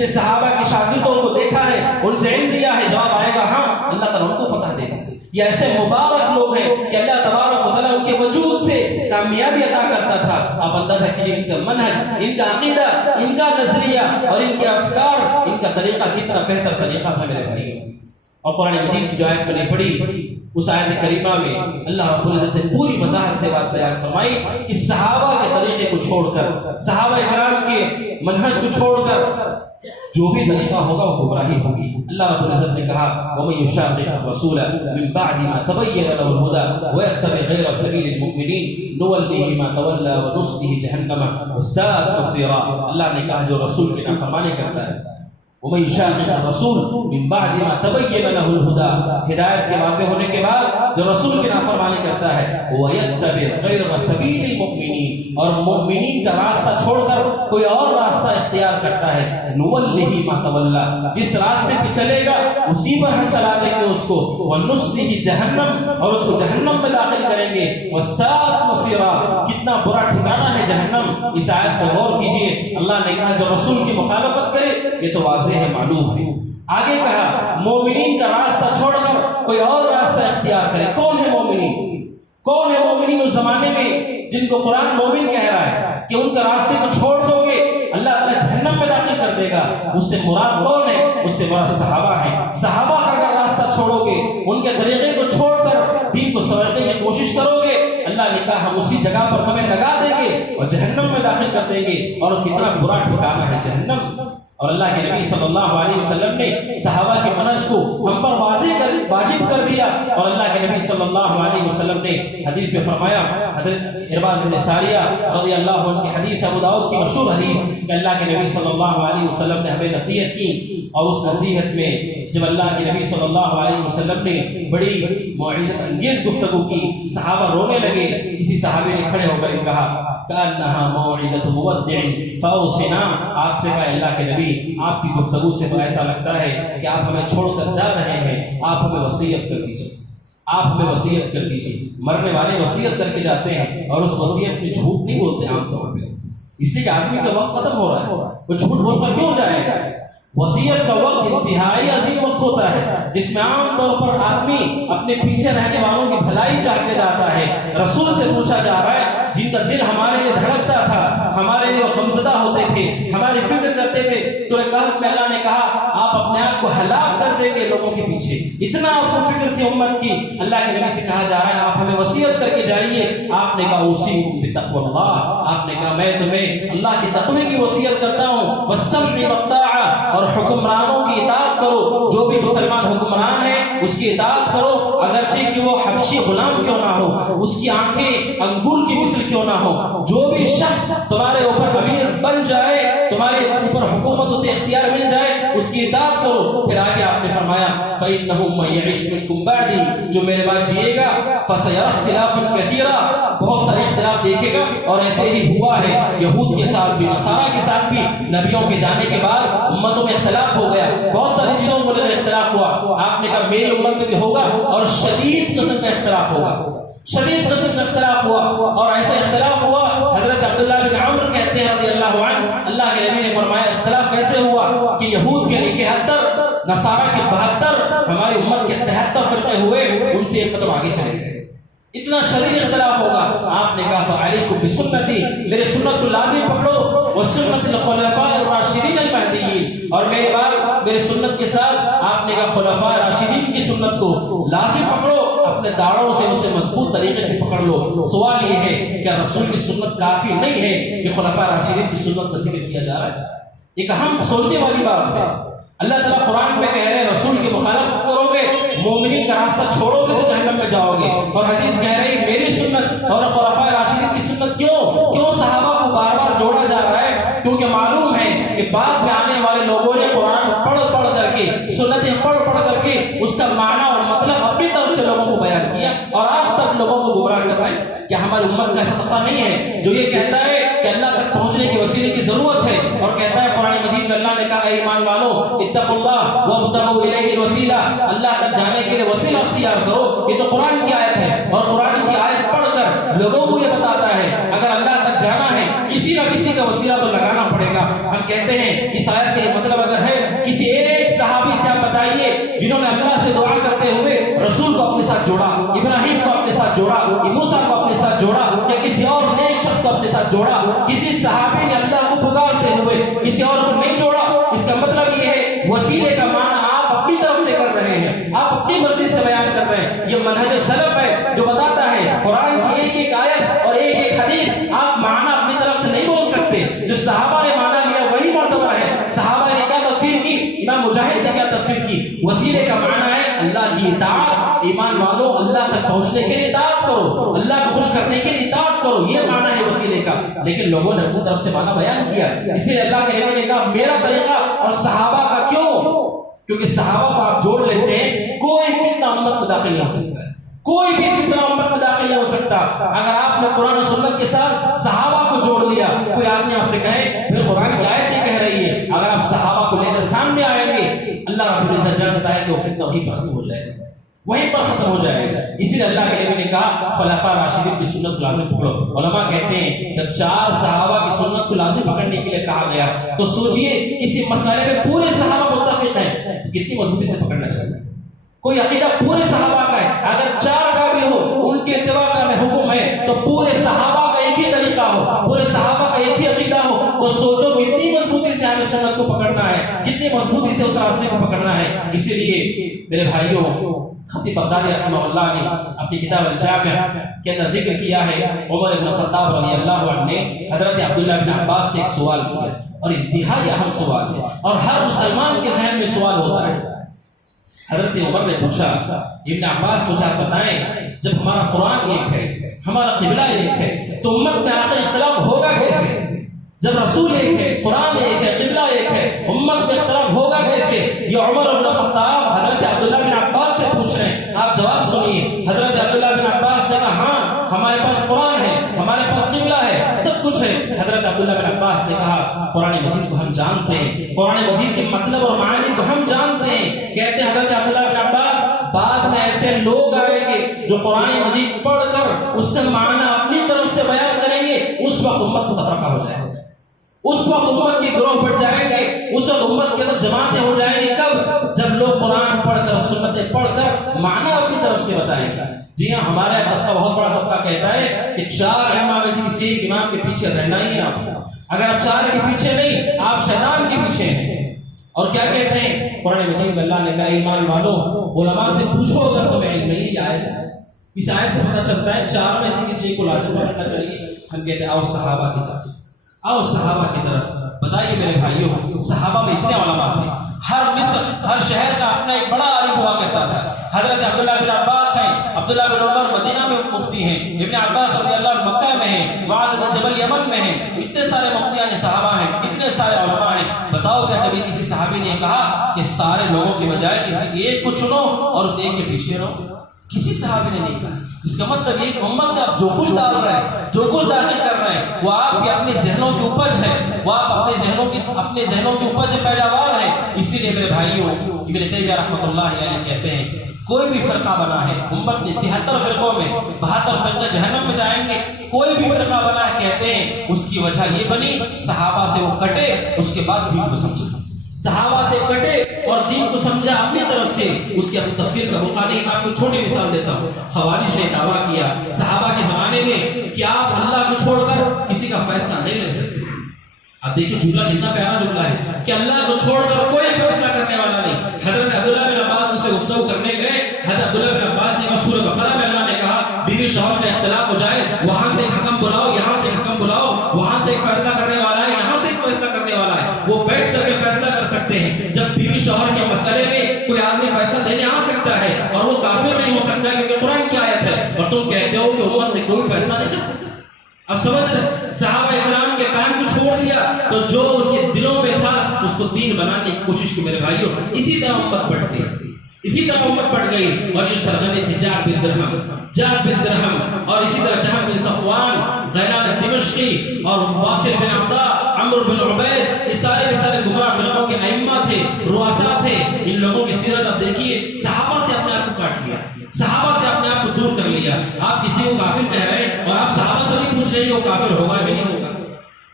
نے صحابہ کے شاگردوں کو دیکھا ہے، ان سے علم لیا ہے، جواب آئے گا ہاں، اللہ تعالیٰ ان کو فتح دے گا۔ یہ ایسے مبارک لوگ ہیں کہ اللہ تبارک و تعالیٰ ان کے وجود سے کامیابی عطا کرتا تھا۔ آپ اندازہ کیجئے ان کا منہج، ان کا عقیدہ، ان کا نظریہ اور ان کے افکار، ان کا طریقہ کتنا بہتر طریقہ تھا میرے بھائی۔ اور قرآن مجید کی جو آیت میں نے پڑھی، اس آیت کریمہ میں اللہ رب العزت نے پوری وضاحت سے بات بیان فرمائی کہ صحابہ کے طریقے کو چھوڑ کر، صحابہ کرام کے منہج کو چھوڑ کر جو بھی طریقہ ہوگا وہ گمراہی ہوگی۔ اللہ رب العزت نے کہا وَمَن يُشَاقِقِ الرَّسُولَ مِن بَعْدِ مَا تَبَيَّنَ لَهُ الْهُدَى وَيَتَّبِعْ غَيْرَ سَبِيلِ الْمُؤْمِنِينَ نُوَلِّهِ مَا تَوَلَّى وَنُصْلِهِ جَهَنَّمَ وَسَاءَتْ مَصِيرًا۔ اللہ نے کہا جو رسول کی نافرمانی کرتا ہے، وَمَن يُشَاقِقِ الرَّسُولَ مِن بَعْدِ مَا تَبَيَّنَ لَهُ الْهُدَى، ہدایت کے واضح ہونے کے بعد جو رسول کی نافرمانی کرتا ہے، وَيَتَّبِعْ غَيْرَ سَبِيلِ الْمُؤْمِنِينَ، اور مومنین کا راستہ چھوڑ کر کوئی اور راستہ اختیار کرتا ہے، نُوَلِّهِ مَا تَوَلَّى، جس راستے پہ چلے گا اسی پر ہم چلا دیں گے اس کو، وَنُصْلِهِ جہنم، اور اس کو جہنم میں داخل کریں گے، وَسَاءَتْ مَصِيرًا، کتنا برا ٹھکانہ ہے جہنم۔ اس آیت پر غور کیجئے، اللہ نے کہا جو رسول کی مخالفت کرے، یہ تو واضح ہے، معلوم ہے۔ آگے کہا مومنین کا راستہ چھوڑ کر کوئی اور راستہ اختیار کرے۔ کون ہے مومنین؟ کون ہے مومنین اس زمانے میں جن کو قرآن مومن کہہ رہا ہے کہ ان کا راستے کو چھوڑ دو گے اللہ تعالیٰ جہنم میں داخل کر دے گا؟ اس سے مراد کون ہے؟ اس سے مراد صحابہ ہیں۔ صحابہ کا اگر راستہ چھوڑو گے، ان کے طریقے کو چھوڑ کر دین کو سمجھنے کی کوشش کرو گے، اللہ نے کہا ہم اسی جگہ پر تمہیں لگا دیں گے اور جہنم میں داخل کر دیں گے، اور کتنا برا ٹھکانہ ہے جہنم۔ اور اللہ کے نبی صلی اللہ علیہ وسلم نے صحابہ کے منہج کو ہم پر واجب کر دیا، اور اللہ کے نبی صلی اللہ علیہ وسلم نے حدیث میں فرمایا، حضرت ارباز بن ساریہ رضی اللہ عنہ کی حدیث، ابو داؤد کی مشہور حدیث، کہ اللہ کے نبی صلی اللہ علیہ وسلم نے ہمیں نصیحت کی، اور اس نصیحت میں جب اللہ کے نبی صلی اللہ علیہ وسلم نے بڑی موعظت انگیز گفتگو کی، صحابہ رونے لگے۔ کسی صحابی نے کھڑے ہو کر کہا کأنها موعظة مودع فأوصنا، آپ سے کہا اللہ کے نبی آپ کی گفتگو سے تو ایسا لگتا ہے کہ آپ ہمیں چھوڑ کر جا رہے ہیں، آپ ہمیں وصیت کر دیجیے، آپ ہمیں وصیت کر دیجیے۔ مرنے والے وصیت کر کے جاتے ہیں اور اس وصیت میں جھوٹ نہیں بولتے عام طور پہ، اس لیے کہ آدمی کا وقت ختم ہو رہا ہے، وہ جھوٹ بول کر کیوں جائے گا؟ وصیت کا وقت انتہائی عظیم وقت ہوتا ہے جس میں عام طور پر آدمی اپنے پیچھے رہنے والوں کی بھلائی چاہ کے جاتا ہے۔ رسول سے پوچھا جا رہا ہے جن کا دل ہمارے لیے دھڑکتا تھا، ہمارے لیے وہ غمزدہ ہوتے تھے، ہماری فکر کرتے تھے، سورہ کہف میں اللہ نے کہا آپ اپنے آپ کو ہلاک کر دیں گے لوگوں کے پیچھے، اتنا آپ کو فکر تھی امت کی۔ اللہ کے نبی سے کہا جا رہا ہے آپ ہمیں وصیت کر کے جائیے۔ آپ نے کہا اوصیکم بتقوی اللہ، آپ نے کہا میں تمہیں اللہ کے تقوی کی وصیت کرتا ہوں، والسمع والطاعہ، اور حکمرانوں کی اطاعت کرو، جو بھی مسلمان حکمران ہے اس کی اطاعت کرو، اگرچہ کہ وہ حبشی غلام کیوں نہ ہو، اس کی آنکھیں انگور کی مثل کیوں نہ ہو، جو بھی شخص تمہارے اوپر امیر بن جائے، تمہارے اوپر حکومت اسے اختیار مل جائے، اس کی اطاعت کرو۔ پھر آگے آپ نے فرمایا فَإِنَّهُ مَن يَعِشْ مِنكُم بَعْدِي، جو میرے بعد جیے گا فَسَيَرَى اخْتِلَافًا كَثِيرًا، بہت سارے اختلاف دیکھے گا، اور ایسے ہی ہوا ہے یہود کے ساتھ بھی، نصارہ کے ساتھ بھی۔ نبیوں کے جانے کے بعد امتوں میں اختلاف ہو گیا، بہت ساری چیزوں کو لے کر اختلاف ہوا۔ آپ نے کہا میری امت میں بھی ہوگا، اور شدید قسم کا اختلاف ہوگا، شدید قسم کا اختلاف ہوا، اور ایسا اختلاف ہوا حضرت عبداللہ بن عمر کہتے ہیں رضی اللہ عنہ، اللہ کے نبی نے فرمایا اختلاف کیسے ہوا کہ یہود کے 71، نصارہ کے 72، ہماری امت کے 73 فرقے ہوئے، ان سے ایک قدم آگے چلے گئے، اتنا شدید اختلاف ہوگا۔ آپ نے کہا فعلیکم بسنتی، میرے سنت کو لازم پکڑو، وسنت الخلفاء الراشدین المہدیین، اور میرے بعد میرے سنت کے ساتھ آپ نے کہا خلفاء راشدین کی سنت کو لازم پکڑو، اپنے داڑوں سے اسے مضبوط طریقے سے پکڑ لو۔ سوال یہ ہے کیا رسول کی سنت کافی نہیں ہے کہ خلفاء راشدین کی سنت کا ذکر کیا جا رہا ہے؟ ایک اہم سوچنے والی بات ہے۔ اللہ تعالیٰ قرآن میں کہہ رہے ہیں رسول کی مخالفت کرو گے، مومنین کا راستہ چھوڑو گے تو جہنم میں جاؤ گے، اور حدیث کہہ رہی میری سنت اور خلفاء راشدین کی سنت کیوں صحابہ کو بار بار جوڑا جا رہا ہے؟ کیونکہ معلوم ہے کہ بعد میں آنے والے لوگوں نے قرآن پڑھ کر کے، سنتیں پڑھ کر کے اس کا معنی اور مطلب اپنی طرف سے لوگوں کو بیان کیا، اور آج تک لوگوں کو گمراہ کر رہے ہیں۔ کیا ہماری امت کا ایسا طبقہ نہیں ہے جو یہ کہتا ہے کہ اللہ تک پہنچنے کے وسیلے کی ضرورت ہے، اور کہتا ہے قرآن مجید میں اللہ نے کہا اے ایمان والو اتقوا اللہ وابتغوا الیہ الوسیلہ، اللہ تک جانے کے لیے وسیلہ اختیار کرو۔ یہ تو قرآن کی آیت ہے، اور قرآن کی آیت پڑھ کر لوگوں کو یہ بتاتا ہے اگر اللہ تک جانا ہے کسی نہ کسی کا وسیلہ تو لگانا پڑے پڑے گا. ہم کہتے ہیں اس آیت کا یہ مطلب اگر ہے کسی ایک صحابی سے آپ بتائیے جنہوں نے اللہ سے دعا کرتے ہوئے رسول کو اپنے ساتھ جوڑا, ابراہیم کو اپنے ساتھ جوڑا, موسیٰ کو اپنے ساتھ جوڑا, یا کسی اور نیک شخص کو اپنے ساتھ جوڑا. کسی صحابی نے اللہ کو پکارتے ہوئے کسی اور کو نہیں جوڑا. اس کا مطلب یہ ہے وسیلے کا معنی آپ اپنی طرف سے کر رہے ہیں, آپ اپنی مرضی سے بیان کر رہے ہیں. یہ منہج سلف ہے جو بتاتا ہے قرآن کی ایک ایک آیت اور ایک ایک حدیث آپ معنی اپنی طرف سے نہیں بول سکتے. جو صحابہ نے معنی لیا وہی معتبر ہے. صحابہ نے کیا تفسیر کی, امام مجاہد نے کیا تفسیر کی. وسیلے کا معنی ہے اللہ کی اطاعت. ایمان والو اللہ تک پہنچنے کے لیے اطاعت کرو, اللہ کو خوش کرنے کے لیے اطاعت کرو, یہ معنی ہے وسیلے کا. لیکن لوگوں نے اپنی طرف سے معنی بیان کیا. اسی لیے اللہ کے نبی نے کہا میرا طریقہ اور صحابہ کا کیوں, کیونکہ صحابہ کو آپ جوڑ لیتے ہیں کوئی فتنہ امت میں داخل نہیں ہو سکتا ہے, کوئی بھی فتنہ امت میں داخل نہیں ہو سکتا. اگر آپ نے قرآن و سنت کے ساتھ صحابہ کو جوڑ لیا, کوئی آدمی آپ سے کہے پھر قرآن کی آیت یہ کہہ رہی ہے, اگر آپ صحابہ کو لے کر سامنے آئیں گے اللہ رب العزت جانتا ہے کہ وہ فتنہ وہیں پر ختم ہو جائے گا, وہیں پر ختم ہو جائے گا. اسی لیے اللہ کے نبی نے کہا خلفاء راشدین کی سنت کو لازم پکڑو. علماء کہتے ہیں جب 4 صحابہ کی سنت کو لازم پکڑنے کے لیے کہا گیا تو سوچئے کسی مسئلے میں پورے صحابہ متفق ہیں تو کتنی مضبوطی سے پکڑنا چاہیے. کوئی عقیدہ پورے صحابہ کا ہے, اگر 4 کا بھی ہو ان کے اتباع کا حکم ہے تو پورے صحابہ کا ایک ہی طریقہ ہو, پورے صحابہ کا ایک ہی عقیدہ ہو, تو سوچو کتنی مضبوطی سے ہمیں سنت کو پکڑنا ہے, کتنی مضبوطی سے اس راستے کو پکڑنا ہے. اسی لیے میرے بھائیوں خطیب بغدادی رحمہ اللہ نے اپنی کتاب الجامع کے اندر ذکر کیا ہے عمر بن خطاب رضی اللہ عنہ نے حضرت عبداللہ بن عباس سے ایک سوال کیا, اور انتہائی اہم سوال ہے اور ہر مسلمان کے ذہن میں سوال ہوتا ہے. حضرت عمر نے پوچھا ابن عباس مجھے آپ بتائیں جب ہمارا قرآن ایک ہے, ہمارا قبلہ ایک ہے, تو امت میں آخر اختلاف ہوگا کیسے؟ جب رسول ایک ہے, قرآن ایک ہے, قبلہ ایک ہے, امت میں اختلاف ہوگا کیسے؟ یہ عمر بن خطاب حضرت عبداللہ بن عباس سے پوچھ رہے ہیں. آپ جواب سنیے. حضرت عبداللہ بن عباس نے کہا ہاں ہمارے پاس قرآن ہے, ہمارے پاس قبلہ ہے, سب کچھ ہے. حضرت عبداللہ بن عباس نے کہا قرآن مجید کو ہم جانتے ہیں, قرآن مجید کے مطلب اور معانی کو ہم جانتے ہیں. کہتے ہیں حضرت عبداللہ بن عباس بعد میں ایسے لوگ آئیں گے جو قرآن مجید پڑھ کر اس کا معنی اپنی طرف سے بیان کریں گے, اس وقت امت متفرقہ ہو جائے گا, اس وقت امت کے گروہ بٹ جائیں گے, اس وقت امت کے اندر جماعتیں ہو جائیں گی. کب؟ جب لوگ قرآن پڑھ کر سنتیں پڑھ کر معنی اپنی طرف سے بتائیں گے. جی ہاں, ہمارا طبقہ بہت بڑا طبقہ کہتا ہے کہ 4 امام میں سے کسی ایک امام کے پیچھے رہنا ہی ہے آپ کو. اگر آپ 4 کے پیچھے نہیں, آپ شیطان کے پیچھے ہیں. اور کیا کہتے ہیں قرآن مجید میں اللہ نے کہا ایمان والو علماء سے پوچھو اگر تمہیں علم نہیں. یہ آیت ہے, اس آیت سے پتہ چلتا ہے 4 میں سے کسی ایک کو لازم رکھنا چاہیے. ہم کہتے ہیں آؤ صحابہ کی طرف, آؤ صحابہ کی طرف. بتائیے میرے بھائیوں صحابہ میں اتنے علماء تھے, ہر مصر ہر شہر کا اپنا ایک بڑا عالم ہوا کرتا تھا. حضرت عبداللہ بن عباس ہیں, عبداللہ بن عمر مدینہ میں مفتی ہیں, ابن عباس رضی اللہ عنہ مکہ میں ہیں, معاذ بن جبل یمن میں ہیں. اتنے سارے مفتیان صحابہ ہیں, اتنے سارے علماء ہیں. بتاؤ کیا کبھی کسی صحابی نے کہا کہ سارے لوگوں کے بجائے کسی ایک کو چنو اور اس ایک کے پیچھے رہو؟ کسی صحابی نے نہیں کہا. اس کا مطلب یہ کہ امت کا جو کچھ ڈال رہے ہیں, جو کچھ داخل کر رہے ہیں, وہ آپ کے اپنے ذہنوں کی اپج ہے, وہ آپ اپنے ذہنوں کی اپج پیداوار ہے. اسی لیے میرے بھائیوں ابن تیمیہ رحمۃ اللہ علیہ کہتے ہیں کوئی بھی فرقہ بنا ہے امت نے 73 فرقوں میں 72 فرقے جہنم میں جائیں گے. کوئی بھی فرقہ بنا ہے کہتے ہیں اس کی وجہ یہ بنی صحابہ سے وہ کٹے, اس کے بعد دین کو سمجھا, صحابہ سے کٹے اور دین کو سمجھا اپنی طرف سے. اس کی اپنی تفسیر کا موقع نہیں. میں آپ کو چھوٹی مثال دیتا ہوں. خوارج نے دعویٰ کیا صحابہ کے زمانے میں کہ آپ اللہ کو چھوڑ کر کسی کا فیصلہ نہیں لے سکتے. آپ دیکھیں جملہ کتنا پیارا جملہ ہے کہ اللہ کو چھوڑ کر کوئی فیصلہ کرنے والا نہیں. حضرت عبداللہ بن عباس ان سے گفتگو کرنے گئے. حضرت عبداللہ بن عباس نے کہا سورہ بقرہ میں اللہ نے کہا بیوی شوہر کا اختلاف ہو جائے, وہاں سے ایک حکم بلاؤ, یہاں سے ایک حکم بلاؤ, وہاں سے ایک فیصلہ کرنے والا ہے, یہاں سے ایک فیصلہ کرنے والا ہے. وہ بیٹھ کر کے فیصلہ کر سکتے ہیں. جب بیوی شوہر کے مسئلے میں کوئی آدمی فیصلہ دینے آ سکتا ہے اور وہ کافر نہیں ہو سکتا کیونکہ قرآن کی آیت ہے, اور تم کہتے ہو کہ امت نے کوئی فیصلہ نہیں کر سکتا. اب سمجھ رہے صحابہ اکرام کے فہم کو چھوڑ دیا تو جو ان کے دلوں میں تھا اس کو دین بنانے کی کوشش کی میرے بھائیوں. اسی طرح امت بٹ گئی, اسی طرح امت بٹ گئی. اور جو سرغنے تھے جعد بن درہم اور اسی طرح جہل بن صفوان, غیلان دمشقی اور واصل بن عطا, عمرو بن عبید, یہ سارے کے سارے گمراہ فرقوں کے ائمہ تھے, رؤساء تھے. ان لوگوں کی سیرت آپ دیکھیے, صحابہ سے اپنے آپ کو کاٹ لیا, صحابہ سے اپنے آپ کو دور کر لیا. آپ کسی کو کافر کہہ رہے ہیں اور آپ صحابہ سے نہیں پوچھ رہے کہ وہ کافر ہوگا کہ نہیں ہوگا.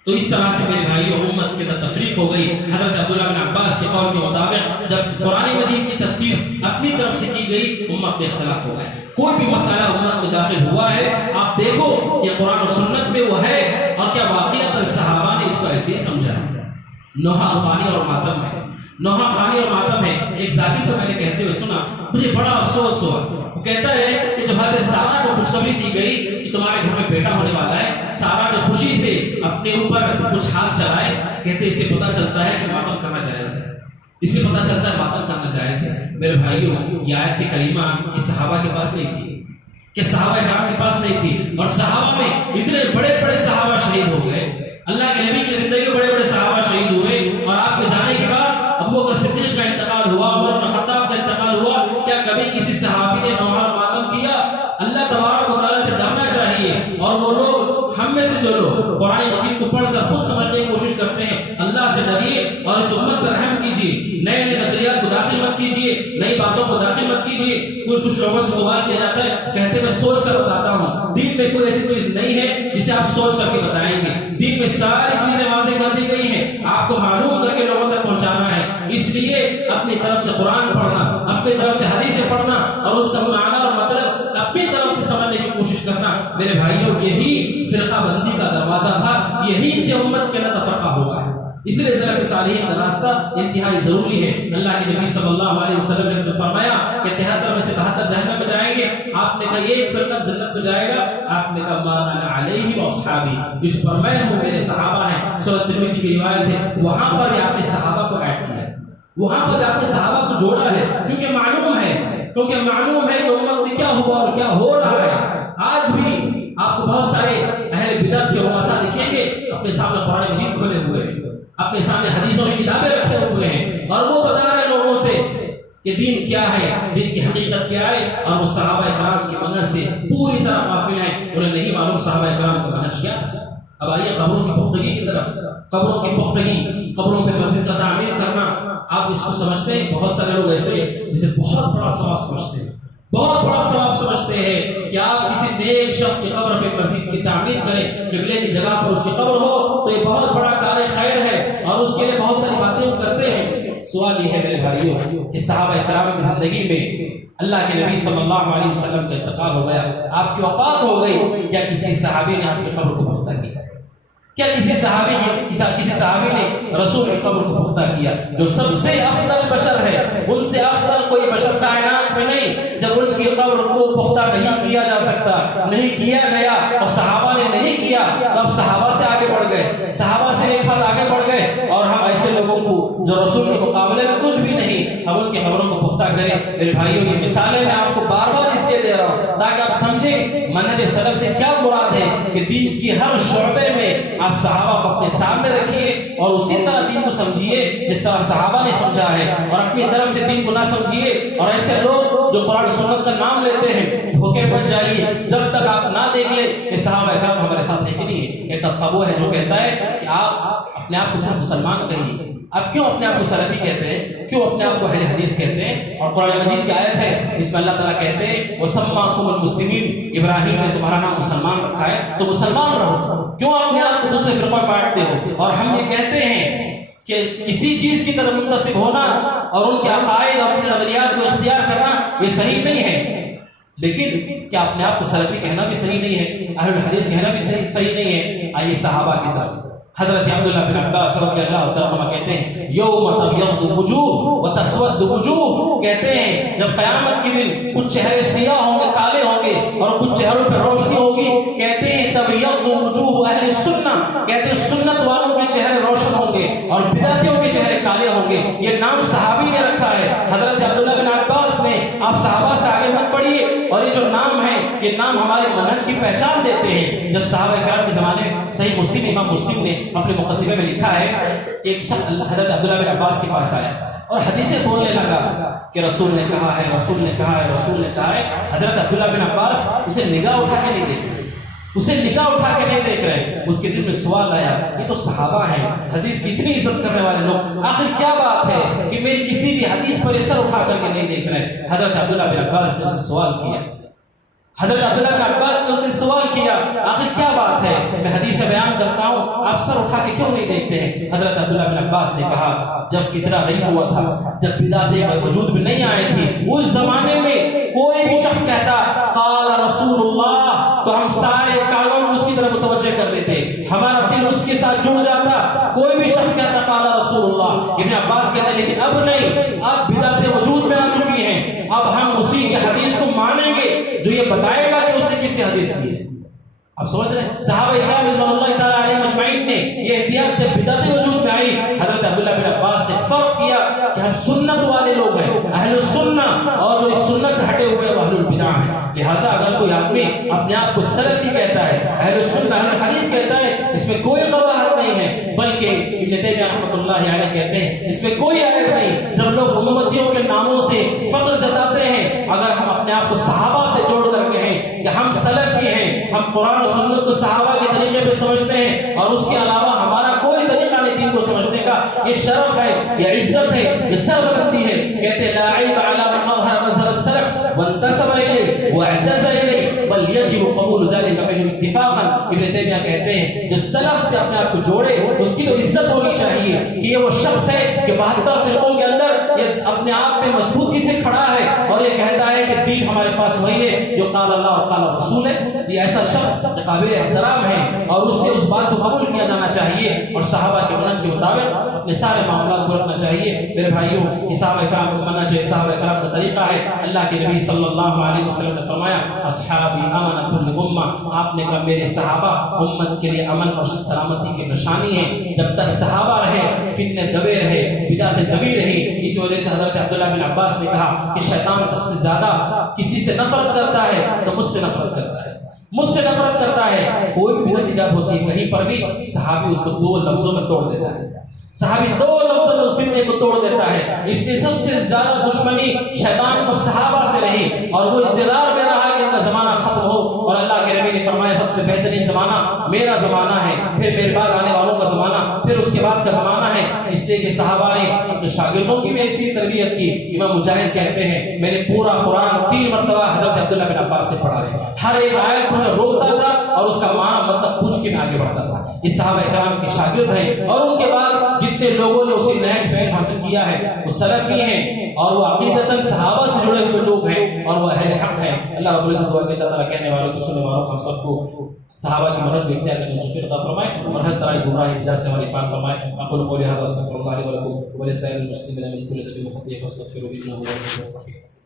تو اس طرح سے میرے بھائیو امت کے اندر تفریق ہو گئی۔ حضرت عبداللہ بن عباس کے قول کے مطابق جب قرآن مجید کی تفسیر اپنی طرف سے کی گئی امت میں اختلاف ہو گئے۔ کوئی بھی مسئلہ امت میں داخل ہوا ہے آپ دیکھو کہ قرآن و سنت میں وہ ہے اور کیا واقعات صحابہ نے اس کو ایسے ہی سمجھا ہے۔ نوحہ خانی اور ماتم ہے، نوحہ خانی اور ماتم ہے۔ ایک ذاتی کو میں نے کہتے ہوئے سنا، مجھے بڑا افسوس ہوا۔ وہ کہتا ہے کہ جب حضرت سارہ کو خوشخبری دی گئی کہ تمہارے گھر میں بیٹا ہونے والا ہے، سارہ نے خوشی سے اپنے اوپر کچھ ہاتھ چلائے، کہتے اسے پتہ چلتا ہے کہ ماتم کرنا جائز ہے، اسے پتہ چلتا ہے ماتم کرنا جائز ہے۔ میرے بھائیوں یہ آیت کریمہ کہ صحابہ کے پاس نہیں تھی، کہ صحابہ کرام کے پاس نہیں تھی، اور صحابہ میں اتنے بڑے بڑے صحابہ شہید ہو گئے۔ اللہ کے نبی کی زندگی میں بڑے بڑے صحابہ شہید ہوئے، اور آپ کے جانے کے بعد ابو بکر صدیق کا انتقال ہوا، عمر بن خطاب کا انتقال ہوا، کیا کبھی کسی صحابی نے نوحہ اور ماتم کیا؟ اللہ تبارک و تعالیٰ سے ڈرنا چاہیے۔ اور وہ لوگ ہم میں سے جو لوگ قرآن مجید کو پڑھ کر خود سمجھنے کی کوشش کرتے ہیں، اللہ سے ڈریے اور اس امت پر رحم کیجیے۔ نئے نئے نظریات کو داخل مت کیجیے، نئی باتوں کو داخل مت کیجیے۔ کچھ لوگوں سے سوال کیا جاتا ہے، کہتے میں سوچ کر بتاتا ہوں۔ دین میں کوئی ایسی چیز نہیں ہے جسے آپ سوچ کر کے بتائیں گے۔ دین میں ساری چیزیں واضح کر دی گئی ہیں، آپ کو معلوم کر کے لوگوں تک پہنچانا ہے۔ اس لیے اپنی طرف سے قرآن پڑھنا، اپنی طرف سے حدیثیں پڑھنا اور اس کا معنی اور مطلب اپنی طرف سے سمجھنے کی کوشش کرنا، میرے بھائیوں یہی فرقہ بندی کا دروازہ تھا، یہی سے امت کے اندر تفرقہ ہوا ہے۔ اس لیے سلف صالحین کا راستہ انتہائی ضروری ہے۔ اللہ کے نبی صلی اللہ علیہ وسلم نے فرمایا کہ 73 میں سے 72 جہنم میں جائیں گے، آپ نے کہا ایک فرقہ جنت میں جائے گا، آپ نے کہا ما انا علیہ واصحابی، جس پر میں ہوں میرے صحابہ ہیں۔ سورۃ ترمذی کی روایت ہے، وہاں پر بھی آپ نے صحابہ کو ایڈ کیا ہے، وہاں پر آپ نے صحابہ کو جوڑا ہے، کیونکہ معلوم ہے کہ امت میں کیا ہوا اور کیا ہو رہا ہے۔ آج بھی آپ کو بہت سارے اہل بدعت کے رؤسا دکھیں گے، اپنے سامنے قرآن مجید کھولے ہوئے ہیں، اپنے سامنے حدیثوں کی کتابیں رکھے ہوئے ہیں، اور وہ بتا رہے لوگوں سے کہ دین کیا ہے، دین کی حقیقت کیا ہے، اور وہ صحابہ کرام کے منہج سے پوری طرح غافل ہیں، انہیں نہیں معلوم صحابہ کرام کا منہج کیا تھا۔ اب آئیے قبروں کی پختگی کی طرف، قبروں کی پختگی، قبروں پہ مسجد کا تعمیر کرنا، آپ اس کو سمجھتے ہیں؟ بہت سارے لوگ ایسے جسے بہت بڑا ثواب سمجھتے ہیں، بہت بڑا ثواب سمجھتے ہیں کہ آپ کسی نیک شخص کی قبر پہ مسجد کی تعمیر کریں، قبلے کی جگہ پر اس کی قبر ہو، تو یہ بہت بڑا کار خیر ہے، اور اس کے لیے بہت ساری باتیں وہ کرتے ہیں۔ سوال یہ ہے میرے بھائیوں کہ صحابہ کرام کی زندگی میں اللہ کے نبی صلی اللہ علیہ وسلم کا انتقال ہو گیا، آپ کی وفات ہو گئی، کیا کسی صحابی نے آپ کی قبر کو پختہ کیا؟ کیا کسی صحابی نے رسول کی قبر کو پختہ کیا؟ جو سب سے افضل بشر ہے، ان سے افضل کوئی بشر کائنات میں نہیں، جب ان کی قبر کو پختہ نہیں کیا جا سکتا، نہیں کیا گیا، اور صحابہ نے نہیں کیا، تو اب صحابہ سے آگے بڑھ گئے، صحابہ سے ایک ہاتھ آگے بڑھ گئے، اور ہم ایسے لوگوں کو جو رسول کے مقابلے میں کچھ بھی نہیں، ہم ان کی قبروں کو پختہ کریں۔ میرے بھائیوں یہ مثالیں میں آپ کو بار بار اس لیے دے رہا ہوں تاکہ آپ سمجھیں منہج سلف سے کیا مراد ہے، کہ دین کی ہر شعبے میں آپ صحابہ کو اپنے سامنے رکھیے اور اسی طرح دین کو سمجھیے جس طرح صحابہ نے سمجھا ہے، اور اپنی طرف سے دین کو نہ سمجھیے۔ اور ایسے لوگ جو قرآن سنت کا نام لیتے ہیں، دھوکے بچ جائیے جب تک آپ نہ دیکھ لیں کہ صحابہ کرام ہمارے ساتھ ہے کہ نہیں ہے۔ ایک طبقہ ہے جو کہتا ہے کہ آپ اپنے آپ کو صرف مسلمان کہیے، آپ کیوں اپنے آپ کو سلفی کہتے ہیں، کیوں اپنے آپ کو اہل حدیث کہتے ہیں؟ اور قرآن مجید کی آیت ہے جس میں اللہ تعالیٰ کہتے ہیں وَسَمَّاكُمُ الْمُسْلِمِينَ، ابراہیم نے تمہارا نام مسلمان رکھا ہے تو مسلمان رہو، کیوں اپنے آپ کو دوسرے فرقوں میں بانٹتے ہو؟ اور ہم یہ کہتے ہیں کہ کسی چیز کی طرف منتسب ہونا اور ان کے عقائد اور اپنے نظریات کو اختیار کرنا یہ صحیح نہیں ہے، لیکن کیا اپنے آپ کو سلفی کہنا بھی صحیح نہیں ہے، اہل الحدیث کہنا بھی صحیح نہیں ہے؟ آئیے صحابہ کی طرف، حضرت عبداللہ بن عباس رضی اللہ تعالیٰ عنہ کہتے ہیں یوم تبیض وجوہ وتسود وجوہ، کہتے ہیں جب قیامت کے دن کچھ چہرے سیاہ ہوں گے، کالے ہوں گے، اور کچھ چہروں پہ روشنی ہوگی، کہتے ہیں تبیض وجوہ اہل سنہ، کہتے ہیں سنت والوں کے چہرے روشن ہوں گے اور بدعتیوں کے چہرے کالے ہوں گے۔ یہ نام صحابی نے رکھا ہے، حضرت عبداللہ بن عباس نے۔ آپ صحابہ سے آگے مت پڑھیے، اور یہ جو نام ہے یہ نام ہمارے منہج کی پہچان دیتے ہیں۔ جب صحابہ کرام کے زمانے میں صحیح مسلم امام مسلم نے اپنے مقدمے میں لکھا ہے، ایک شخص حضرت عبداللہ بن عباس کے پاس آیا اور حدیثیں بولنے لگا کہ رسول نے کہا ہے، رسول نے کہا ہے، رسول نے کہا ہے۔ حضرت عبداللہ بن عباس اسے نگاہ اٹھا کے نہیں دیکھ رہے، اسے نگاہ اٹھا کے نہیں دیکھ رہے۔ اس کے دل میں سوال آیا، یہ تو صحابہ ہیں، حدیث کی اتنی عزت کرنے والے لوگ، آخر کیا بات ہے کہ میری کسی بھی حدیث پر سر اٹھا کر کے نہیں دیکھ رہے؟ حضرت عبداللہ بن عباس نے اسے سوال کیا، حضرت عبداللہ بن عباس نے اس سے سوال کیا آخر کیا بات ہے، میں حدیث بیان کرتا ہوں آپ سر اٹھا کے کیوں نہیں دیکھتے ہیں؟ حضرت عبداللہ بن عباس نے کہا جب فتنہ نہیں ہوا تھا، جب بدعتیں وجود میں نہیں آئی تھی، اس زمانے میں کوئی بھی شخص کہتا قال رسول اللہ تو ہم سارے کانوں اس کی طرف متوجہ کر دیتے، ہمارا دل اس کے ساتھ جڑ جاتا۔ کوئی بھی شخص کہتا قال رسول اللہ، ابن عباس کہتے ہیں لیکن اب نہیں، اب بدعتیں وجود میں آ چکی ہیں، اب ہم اسی کی حدیث کو مانیں گے جو یہ بتائے گا کہ اس نے کس سے حدیث کی ہے۔ آپ سمجھ رہے ہیں صحابہ کرام رضوان اللہ تعالیٰ علیہم اجمعین نے یہ احتیاط جب بدعتیں وجود میں آئی، حضرت عبداللہ بن عباس نے فرق کیا کہ ہم سنت والے لوگ ہیں، اہل السنہ، اور جو اس سنت سے ہٹے ہوئے وہ اہل البدع ہیں۔ لہٰذا اگر کوئی آدمی اپنے آپ کو سلفی کہتا ہے، اہل السنہ اہل الحدیث کہتا ہے، اس میں کوئی قباحت نہیں ہے، بلکہ ابن تیمیہ رحمۃ اللہ علیہ کہتے ہیں اس میں کوئی عیب نہیں۔ جب لوگ امتیوں کے ناموں سے فخر جتاتے ہیں، اگر ہم اپنے آپ کو صحابہ سے جوڑ کر کہیں کہ ہم سلفی ہیں، ہم قرآن و سنت کو صحابہ کے طریقے پہ سمجھتے ہیں اور اس کے علاوہ ہمارا کوئی طریقہ نہیں دین کو سمجھنے کا، یہ شرف ہے، یہ عزت ہے، یہ سربلندی ہے۔ کہتے لا عیب علی من اظہر مظہر السلف وانتسب الیہ واعتز الیہ بل یجب قبول ذلک منہ اتفاقا۔ ابن تیمیہ کہتے ہیں جو سلف سے اپنے آپ کو جوڑے اس کی تو عزت ہونی چاہیے کہ یہ وہ شخص ہے کہ 72 فرقوں کے اندر یہ اپنے آپ پہ مضبوطی سے کھڑا ہے اور یہ کہتا ہے کہ دین ہمارے پاس وہی ہے جو قال اللہ اور قال رسول ہے۔ یہ ایسا شخص قابل احترام ہے اور اس سے اس بات کو قبول کیا جانا چاہیے اور صحابہ کے منہج کے مطابق اپنے سارے معاملات کو رکھنا چاہیے۔ میرے بھائیوں، صحابہ کرام کو ماننا چاہیے، صحابہ کرام کا طریقہ ہے۔ اللہ کے نبی صلی اللہ علیہ وسلم نے فرمایا اصحابی امانۃ للامہ، آپ نے کہا میرے صحابہ امت کے لیے امن اور سلامتی کی نشانی ہے۔ جب تک صحابہ رہے فتنے دبے رہے، بدعتیں دبی رہی۔ اس وجہ سے حضرت عبداللہ بن عباس نے کہا کہ شیطان سب سے زیادہ کسی سے نفرت کرتا ہے تو مجھ سے نفرت کرتا ہے، مجھ سے نفرت کرتا ہے۔ کوئی بھی بدعت ایجاد ہوتی ہے کہیں پر بھی صحابی اس کو 2 لفظوں میں توڑ دیتا ہے، صحابی 2 لفظوں میں اس فتنے کو توڑ دیتا ہے۔ اس لیے سب سے زیادہ دشمنی شیطان کو صحابہ سے رہی اور وہ انتظار میں رہا کہ ان کا زمانہ ختم ہو، اور اللہ کے نبی نے فرمایا سب سے بہترین زمانہ میرا زمانہ ہے، پھر میرے بعد آنے والوں کا زمانہ، پھر اس کے بعد کا زمانہ ہے۔ اس لیے کہ صحابہ نے اپنے شاگردوں کی بھی ایسی تربیت کی۔ امام مجاہد کہتے ہیں میں نے پورا قرآن 3 مرتبہ حضرت عبداللہ بن عباس سے پڑھا ہے، ہر ایک آیت کو میں روکتا تھا اور اس کا معنی مطلب پوچھ کے میں آگے بڑھتا تھا۔ یہ صحابہ کرام کے شاگرد ہیں اور ان کے بعد جتنے لوگوں نے اسی نہج پہ حاصل کیا ہے وہ سلفی ہیں اور وہ عقیدتاً صحابہ سے جڑے ہوئے لوگ ہیں اور وہ اہل حق ہیں۔ اللہ رب العزت دعا کہ اللہ تعالیٰ کہنے والوں کو سننے والوں کو ہم سب کو صحابہ کی منہج کو اختیار کرنے کی توفیق عطا فرمائے اور ہر طرح کی گمراہی بدعت سے ہماری حفاظت فرمائے۔ اقول قولی ھذا واستغفر اللہ لي ولكم ولسائر المسلمين من كل ذنب وخطيئة فاستغفروه انه هو الغفور الرحيم۔